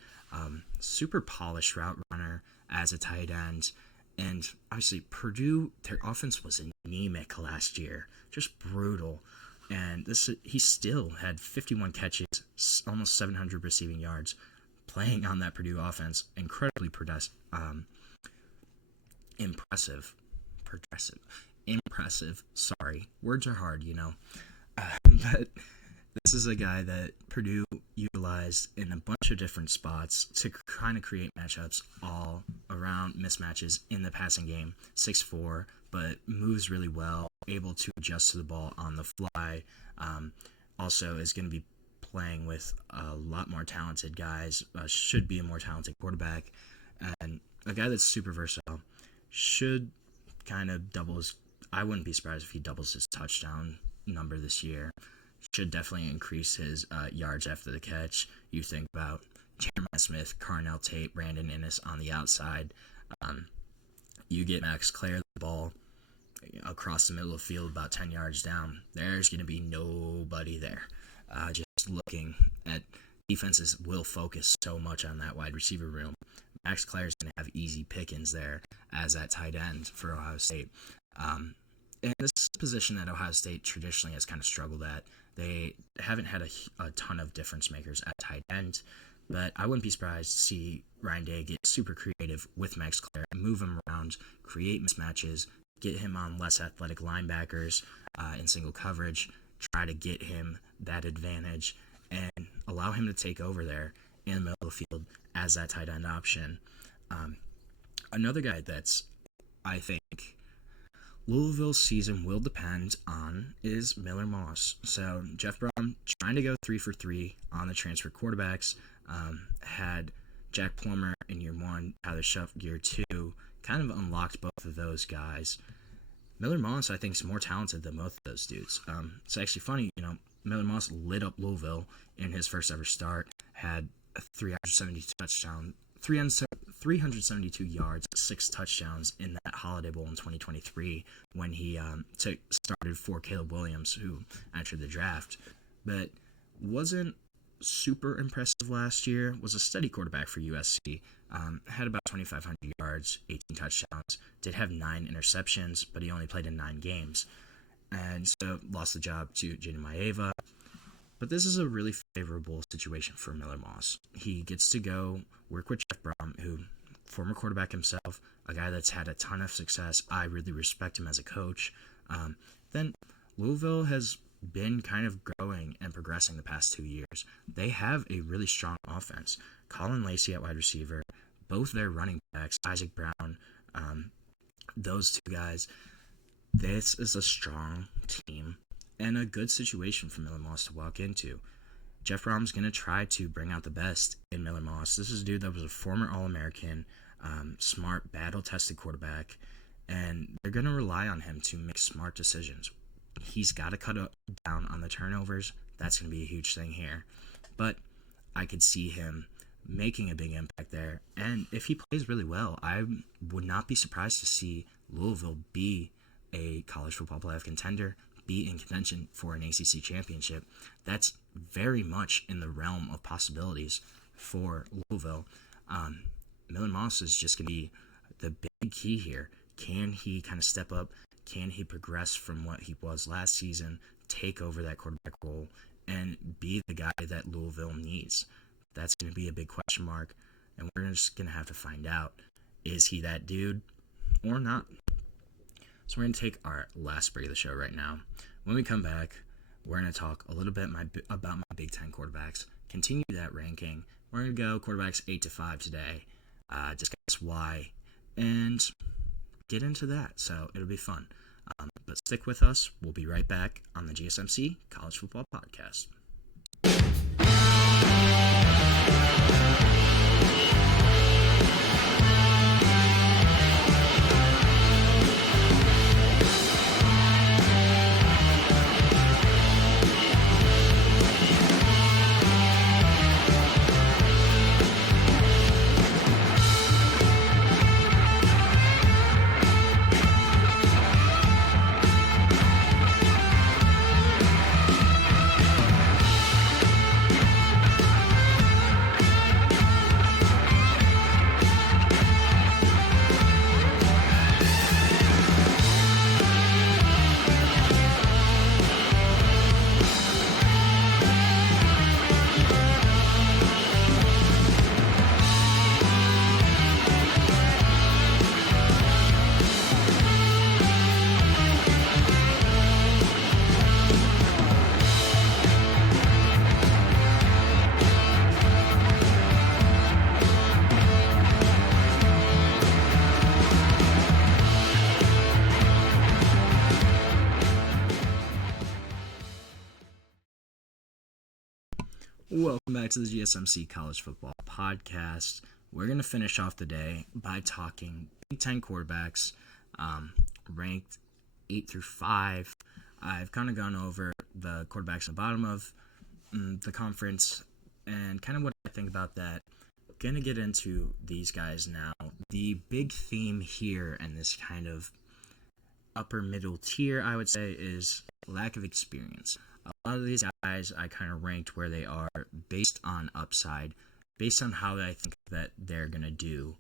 super polished route runner as a tight end. And obviously, Purdue, their offense was anemic last year, just brutal. And he still had 51 catches, almost 700 receiving yards, playing on that Purdue offense. Incredibly impressive. Sorry, words are hard, but this is a guy that Purdue utilized in a bunch of different spots to kind of create matchups all around mismatches in the passing game. 6'4", but moves really well, able to adjust to the ball on the fly. Also is going to be playing with a lot more talented guys, should be a more talented quarterback, and a guy that's super versatile. Should kind of I wouldn't be surprised if he doubles his touchdown number this year. Should definitely increase his yards after the catch. You think about Jeremiah Smith, Carnell Tate, Brandon Innes on the outside. You get Max Clare the ball across the middle of the field about 10 yards down. There's going to be nobody there. Just looking at defenses will focus so much on that wide receiver room. Max Clare's going to have easy pickings there as that tight end for Ohio State. And this is a position that Ohio State traditionally has kind of struggled at. They haven't had a ton of difference makers at tight end, but I wouldn't be surprised to see Ryan Day get super creative with Max Clare and move him around, create mismatches, get him on less athletic linebackers in single coverage, try to get him that advantage, and allow him to take over there in the middle of the field as that tight end option. Another guy that's, I think, Louisville's season will depend on is Miller Moss. So Jeff Brom trying to go 3 for 3 on the transfer quarterbacks. Had Jack Plummer in year 1, Tyler Shuff year 2, kind of unlocked both of those guys. Miller Moss, I think, is more talented than both of those dudes. It's actually funny, Miller Moss lit up Louisville in his first ever start, had 372 yards, 6 touchdowns in that Holiday Bowl in 2023 when he started for Caleb Williams, who entered the draft, but wasn't super impressive last year. Was a steady quarterback for USC. Had about 2,500 yards, 18 touchdowns. Did have 9 interceptions, but he only played in 9 games, and so lost the job to Jaden Maeva. But this is a really favorable situation for Miller Moss. He gets to go work with Jeff Brom, who, former quarterback himself, a guy that's had a ton of success. I really respect him as a coach. Then Louisville has been kind of growing and progressing the past 2 years. They have a really strong offense. Colin Lacey at wide receiver, both their running backs, Isaac Brown, those two guys. This is a strong team and a good situation for Miller Moss to walk into. Jeff Brom's going to try to bring out the best in Miller Moss. This is a dude that was a former All-American, smart, battle-tested quarterback, and they're going to rely on him to make smart decisions. He's got to cut down on the turnovers. That's going to be a huge thing here. But I could see him making a big impact there. And if he plays really well, I would not be surprised to see Louisville be a college football playoff contender, be in contention for an ACC championship. That's very much in the realm of possibilities for Louisville. Miller Moss is just going to be the big key here. Can he kind of step up? Can he progress from what he was last season, take over that quarterback role, and be the guy that Louisville needs? That's going to be a big question mark, and we're just going to have to find out. Is he that dude or not? So we're going to take our last break of the show right now. When we come back, we're going to talk a little bit about my Big Ten quarterbacks, continue that ranking. We're going to go quarterbacks 8 to 5 today, discuss why, and get into that. So it'll be fun. But stick with us. We'll be right back on the GSMC College Football Podcast. Welcome back to the GSMC College Football Podcast. We're going to finish off the day by talking Big Ten quarterbacks, ranked 8 through 5. I've kind of gone over the quarterbacks at the bottom of the conference and kind of what I think about that. Going to get into these guys now. The big theme here and this kind of upper middle tier, I would say, is lack of experience. A lot of these guys I kind of ranked where they are based on upside, based on how I think that they're going to do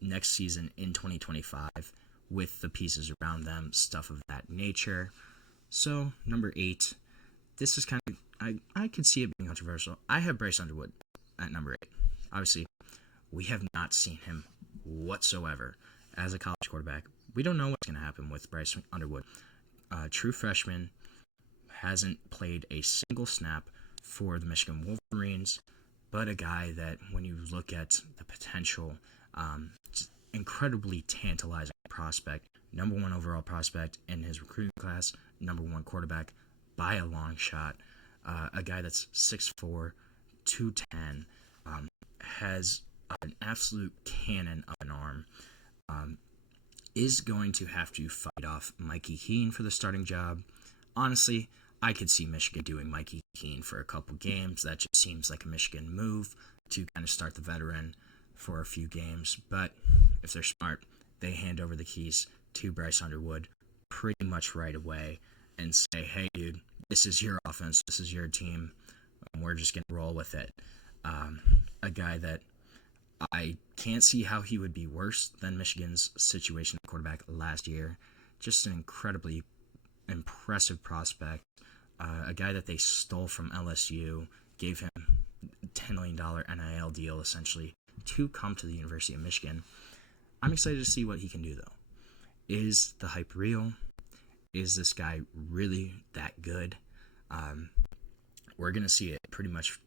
next season in 2025 with the pieces around them, stuff of that nature. So, number 8, this is kind of, I could see it being controversial. I have Bryce Underwood at number 8. Obviously, we have not seen him whatsoever as a college quarterback. We don't know what's going to happen with Bryce Underwood. True freshman, hasn't played a single snap for the Michigan Wolverines, but a guy that when you look at the potential, incredibly tantalizing prospect, number 1 overall prospect in his recruiting class, number 1 quarterback by a long shot, a guy that's 6'4", 210, has an absolute cannon of an arm, is going to have to fight off Mikey Keene for the starting job. Honestly, I could see Michigan doing Mikey Keene for a couple games. That just seems like a Michigan move to kind of start the veteran for a few games. But if they're smart, they hand over the keys to Bryce Underwood pretty much right away and say, hey, dude, this is your offense. This is your team. We're just going to roll with it. A guy that I can't see how he would be worse than Michigan's situation at quarterback last year. Just an incredibly impressive prospect. A guy that they stole from LSU, gave him a $10 million NIL deal, essentially, to come to the University of Michigan. I'm excited to see what he can do, though. Is the hype real? Is this guy really that good? We're going to see it pretty much.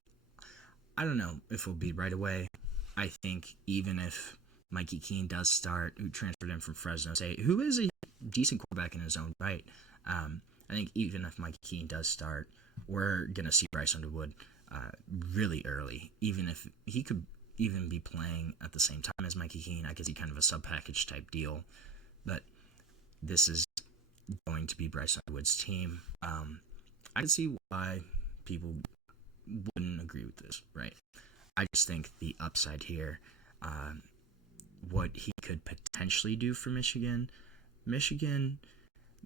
I don't know if it'll be right away. I think even if Mikey Keene does start, who transferred in from Fresno State, who is a decent quarterback in his own right, I think even if Mikey Keene does start, we're going to see Bryce Underwood really early. Even if he could even be playing at the same time as Mikey Keene, I could see kind of a sub-package type deal. But this is going to be Bryce Underwood's team. I can see why people wouldn't agree with this, right? I just think the upside here, what he could potentially do for Michigan,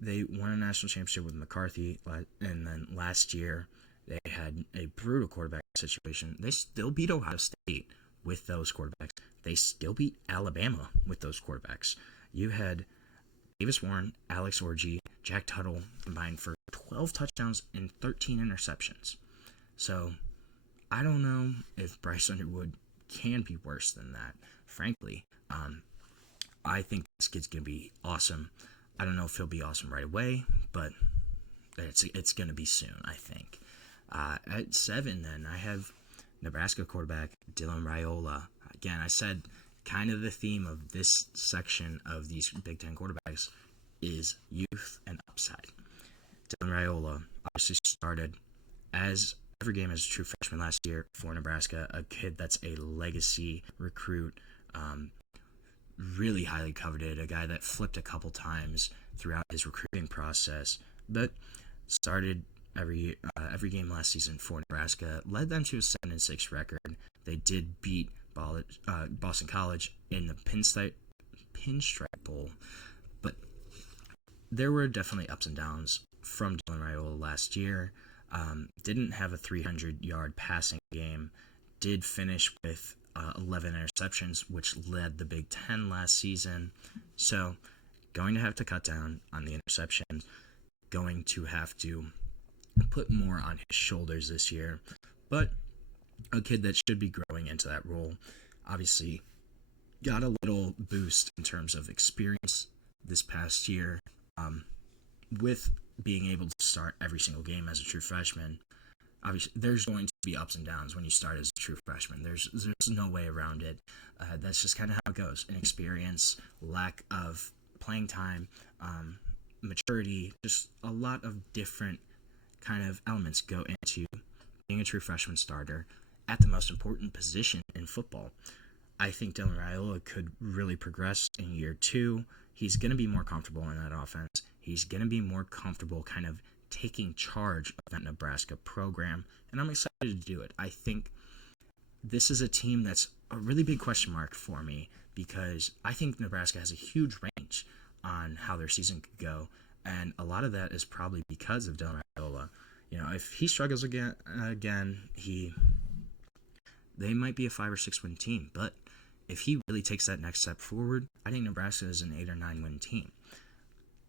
they won a national championship with McCarthy, and then last year they had a brutal quarterback situation. They still beat Ohio State with those quarterbacks. They still beat Alabama with those quarterbacks. You had Davis Warren, Alex Orji, Jack Tuttle combined for 12 touchdowns and 13 interceptions. So I don't know if Bryce Underwood can be worse than that, frankly. I think this kid's going to be awesome. I don't know if he'll be awesome right away, but it's going to be soon, I think. At 7, then, I have Nebraska quarterback Dylan Raiola. Again, I said kind of the theme of this section of these Big Ten quarterbacks is youth and upside. Dylan Raiola obviously started every game as a true freshman last year for Nebraska, a kid that's a legacy recruit, really highly coveted, a guy that flipped a couple times throughout his recruiting process, but started every game last season for Nebraska, led them to a 7-6 record. They did beat Boston College in the Pinstripe Bowl, but there were definitely ups and downs from Dylan Raiola last year. Didn't have a 300-yard passing game, did finish with 11 interceptions, which led the Big Ten last season. So going to have to cut down on the interceptions, going to have to put more on his shoulders this year. But a kid that should be growing into that role. Obviously got a little boost in terms of experience this past year with being able to start every single game as a true freshman. Obviously, there's going to be ups and downs when you start as a true freshman. There's no way around it. That's just kind of how it goes. Inexperience, lack of playing time, maturity, just a lot of different kind of elements go into being a true freshman starter at the most important position in football. I think Dylan Raiola could really progress in year 2. He's going to be more comfortable in that offense. He's going to be more comfortable kind of taking charge of that Nebraska program, and I'm excited to do it. I think this is a team that's a really big question mark for me because I think Nebraska has a huge range on how their season could go, and a lot of that is probably because of Dylan Raiola. If he struggles again, they might be a 5 or 6 win team, but if he really takes that next step forward, I think Nebraska is an 8 or 9 win team.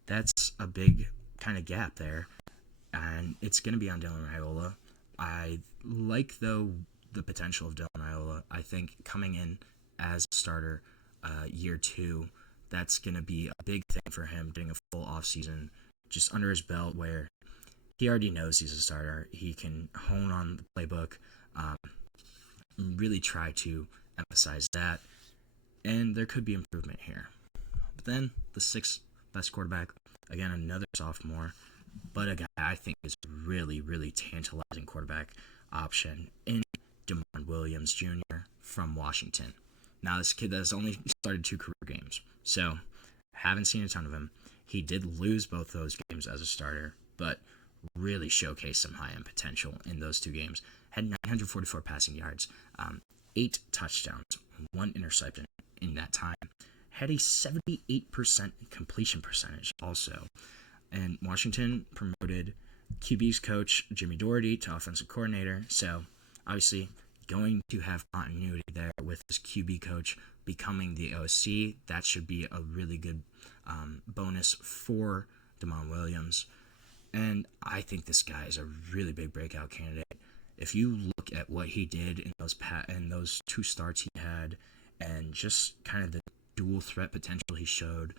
That's a big kind of gap there, and it's going to be on Dylan Raiola. I like, though, the potential of Dylan Raiola. I think coming in as a starter year 2, that's going to be a big thing for him, getting a full offseason just under his belt where he already knows he's a starter. He can hone on the playbook, really try to emphasize that, and there could be improvement here. But then the 6th best quarterback, again, another sophomore, but a guy I think is really, really tantalizing quarterback option in DeMond Williams Jr. from Washington. Now, this kid has only started 2 career games, so haven't seen a ton of him. He did lose both those games as a starter, but really showcased some high-end potential in those 2 games. Had 944 passing yards, 8 touchdowns, 1 interception in that time. Had a 78% completion percentage also. And Washington promoted QB's coach Jimmy Doherty to offensive coordinator, so obviously going to have continuity there with this QB coach becoming the OC. That should be a really good bonus for DeMond Williams. And I think this guy is a really big breakout candidate. If you look at what he did in those 2 starts he had, and just kind of the dual threat potential he showed,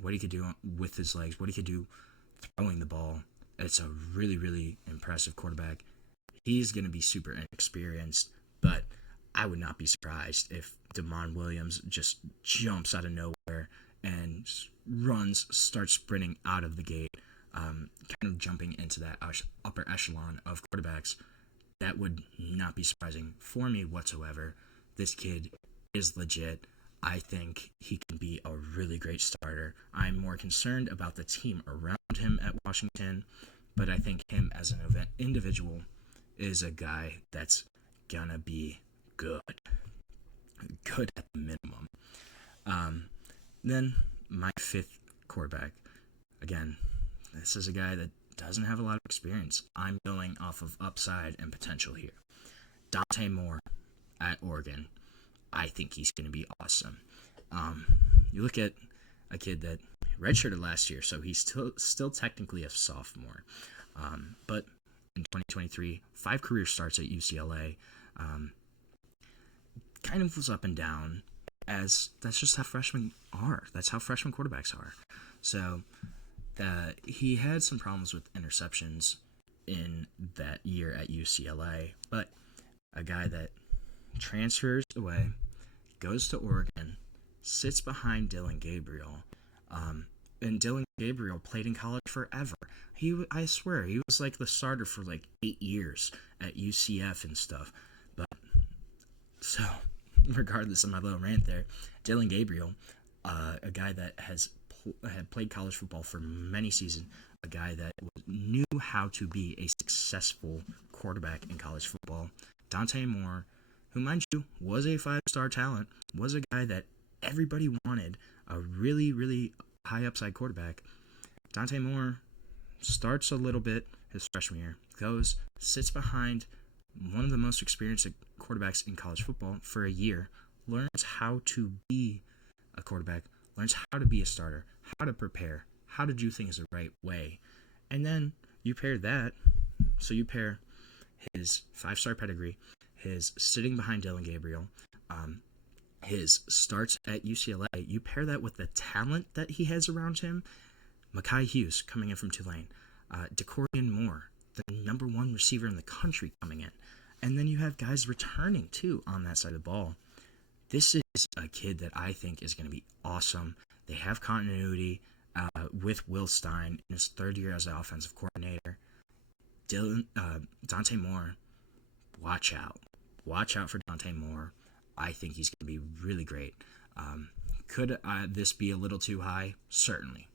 what he could do with his legs, what he could do throwing the ball, it's a really, really impressive quarterback. He's going to be super inexperienced, but I would not be surprised if DeMond Williams just jumps out of nowhere and starts sprinting out of the gate, kind of jumping into that upper echelon of quarterbacks. That would not be surprising for me whatsoever. This kid is legit. I think he can be a really great starter. I'm more concerned about the team around him at Washington, but I think him as an individual is a guy that's gonna be good at the minimum. Then my 5th quarterback, again, this is a guy that doesn't have a lot of experience. I'm going off of upside and potential here. Dante Moore at Oregon. I think he's going to be awesome. You look at a kid that redshirted last year, so he's still technically a sophomore. But in 2023, 5 career starts at UCLA. Kind of was up and down, as that's just how freshmen are. That's how freshman quarterbacks are. So he had some problems with interceptions in that year at UCLA, but a guy that transfers away, goes to Oregon, sits behind Dylan Gabriel, and Dylan Gabriel played in college forever. I swear, he was like the starter for like 8 years at UCF and stuff. But so, regardless of my little rant there, Dylan Gabriel, a guy that had played college football for many seasons, a guy that knew how to be a successful quarterback in college football. Dante Moore, who, mind you, was a 5-star talent, was a guy that everybody wanted, a really, really high upside quarterback. Dante Moore starts a little bit his freshman year, sits behind one of the most experienced quarterbacks in college football for a year, learns how to be a quarterback, learns how to be a starter, how to prepare, how to do things the right way. And then you pair his 5-star pedigree, his sitting behind Dylan Gabriel, his starts at UCLA, you pair that with the talent that he has around him, Mekhi Hughes coming in from Tulane, DeCorian Moore, the number 1 receiver in the country coming in, and then you have guys returning too on that side of the ball. This is a kid that I think is going to be awesome. They have continuity with Will Stein in his 3rd year as an offensive coordinator. Dante Moore, watch out. Watch out for Dante Moore. I think he's going to be really great. Could this be a little too high? Certainly.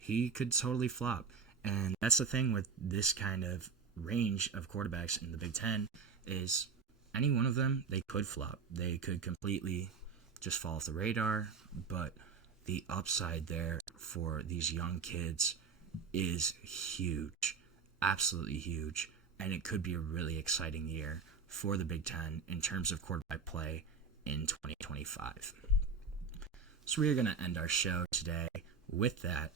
He could totally flop. And that's the thing with this kind of range of quarterbacks in the Big Ten is any one of them, they could flop. They could completely just fall off the radar. But the upside there for these young kids is huge. Absolutely huge. And it could be a really exciting year for the Big Ten in terms of quarterback play in 2025. So we are going to end our show today with that.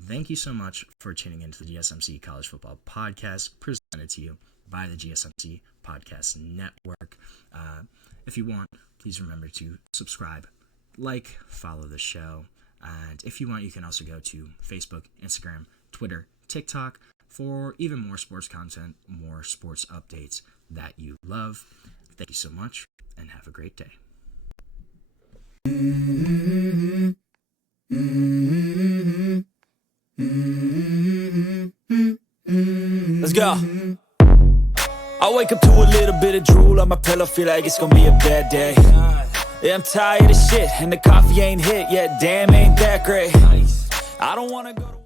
Thank you so much for tuning into the GSMC College Football Podcast, presented to you by the GSMC Podcast Network. If you want, please remember to subscribe, follow the show. And if you want, you can also go to Facebook, Instagram, Twitter, TikTok for even more sports content, more sports updates that you love. Thank you so much, and have a great day. Let's go. I wake up to a little bit of drool on my pillow, feel like it's gonna be a bad day. Yeah, I'm tired of shit, and the coffee ain't hit yet, damn, ain't that great. I don't wanna go to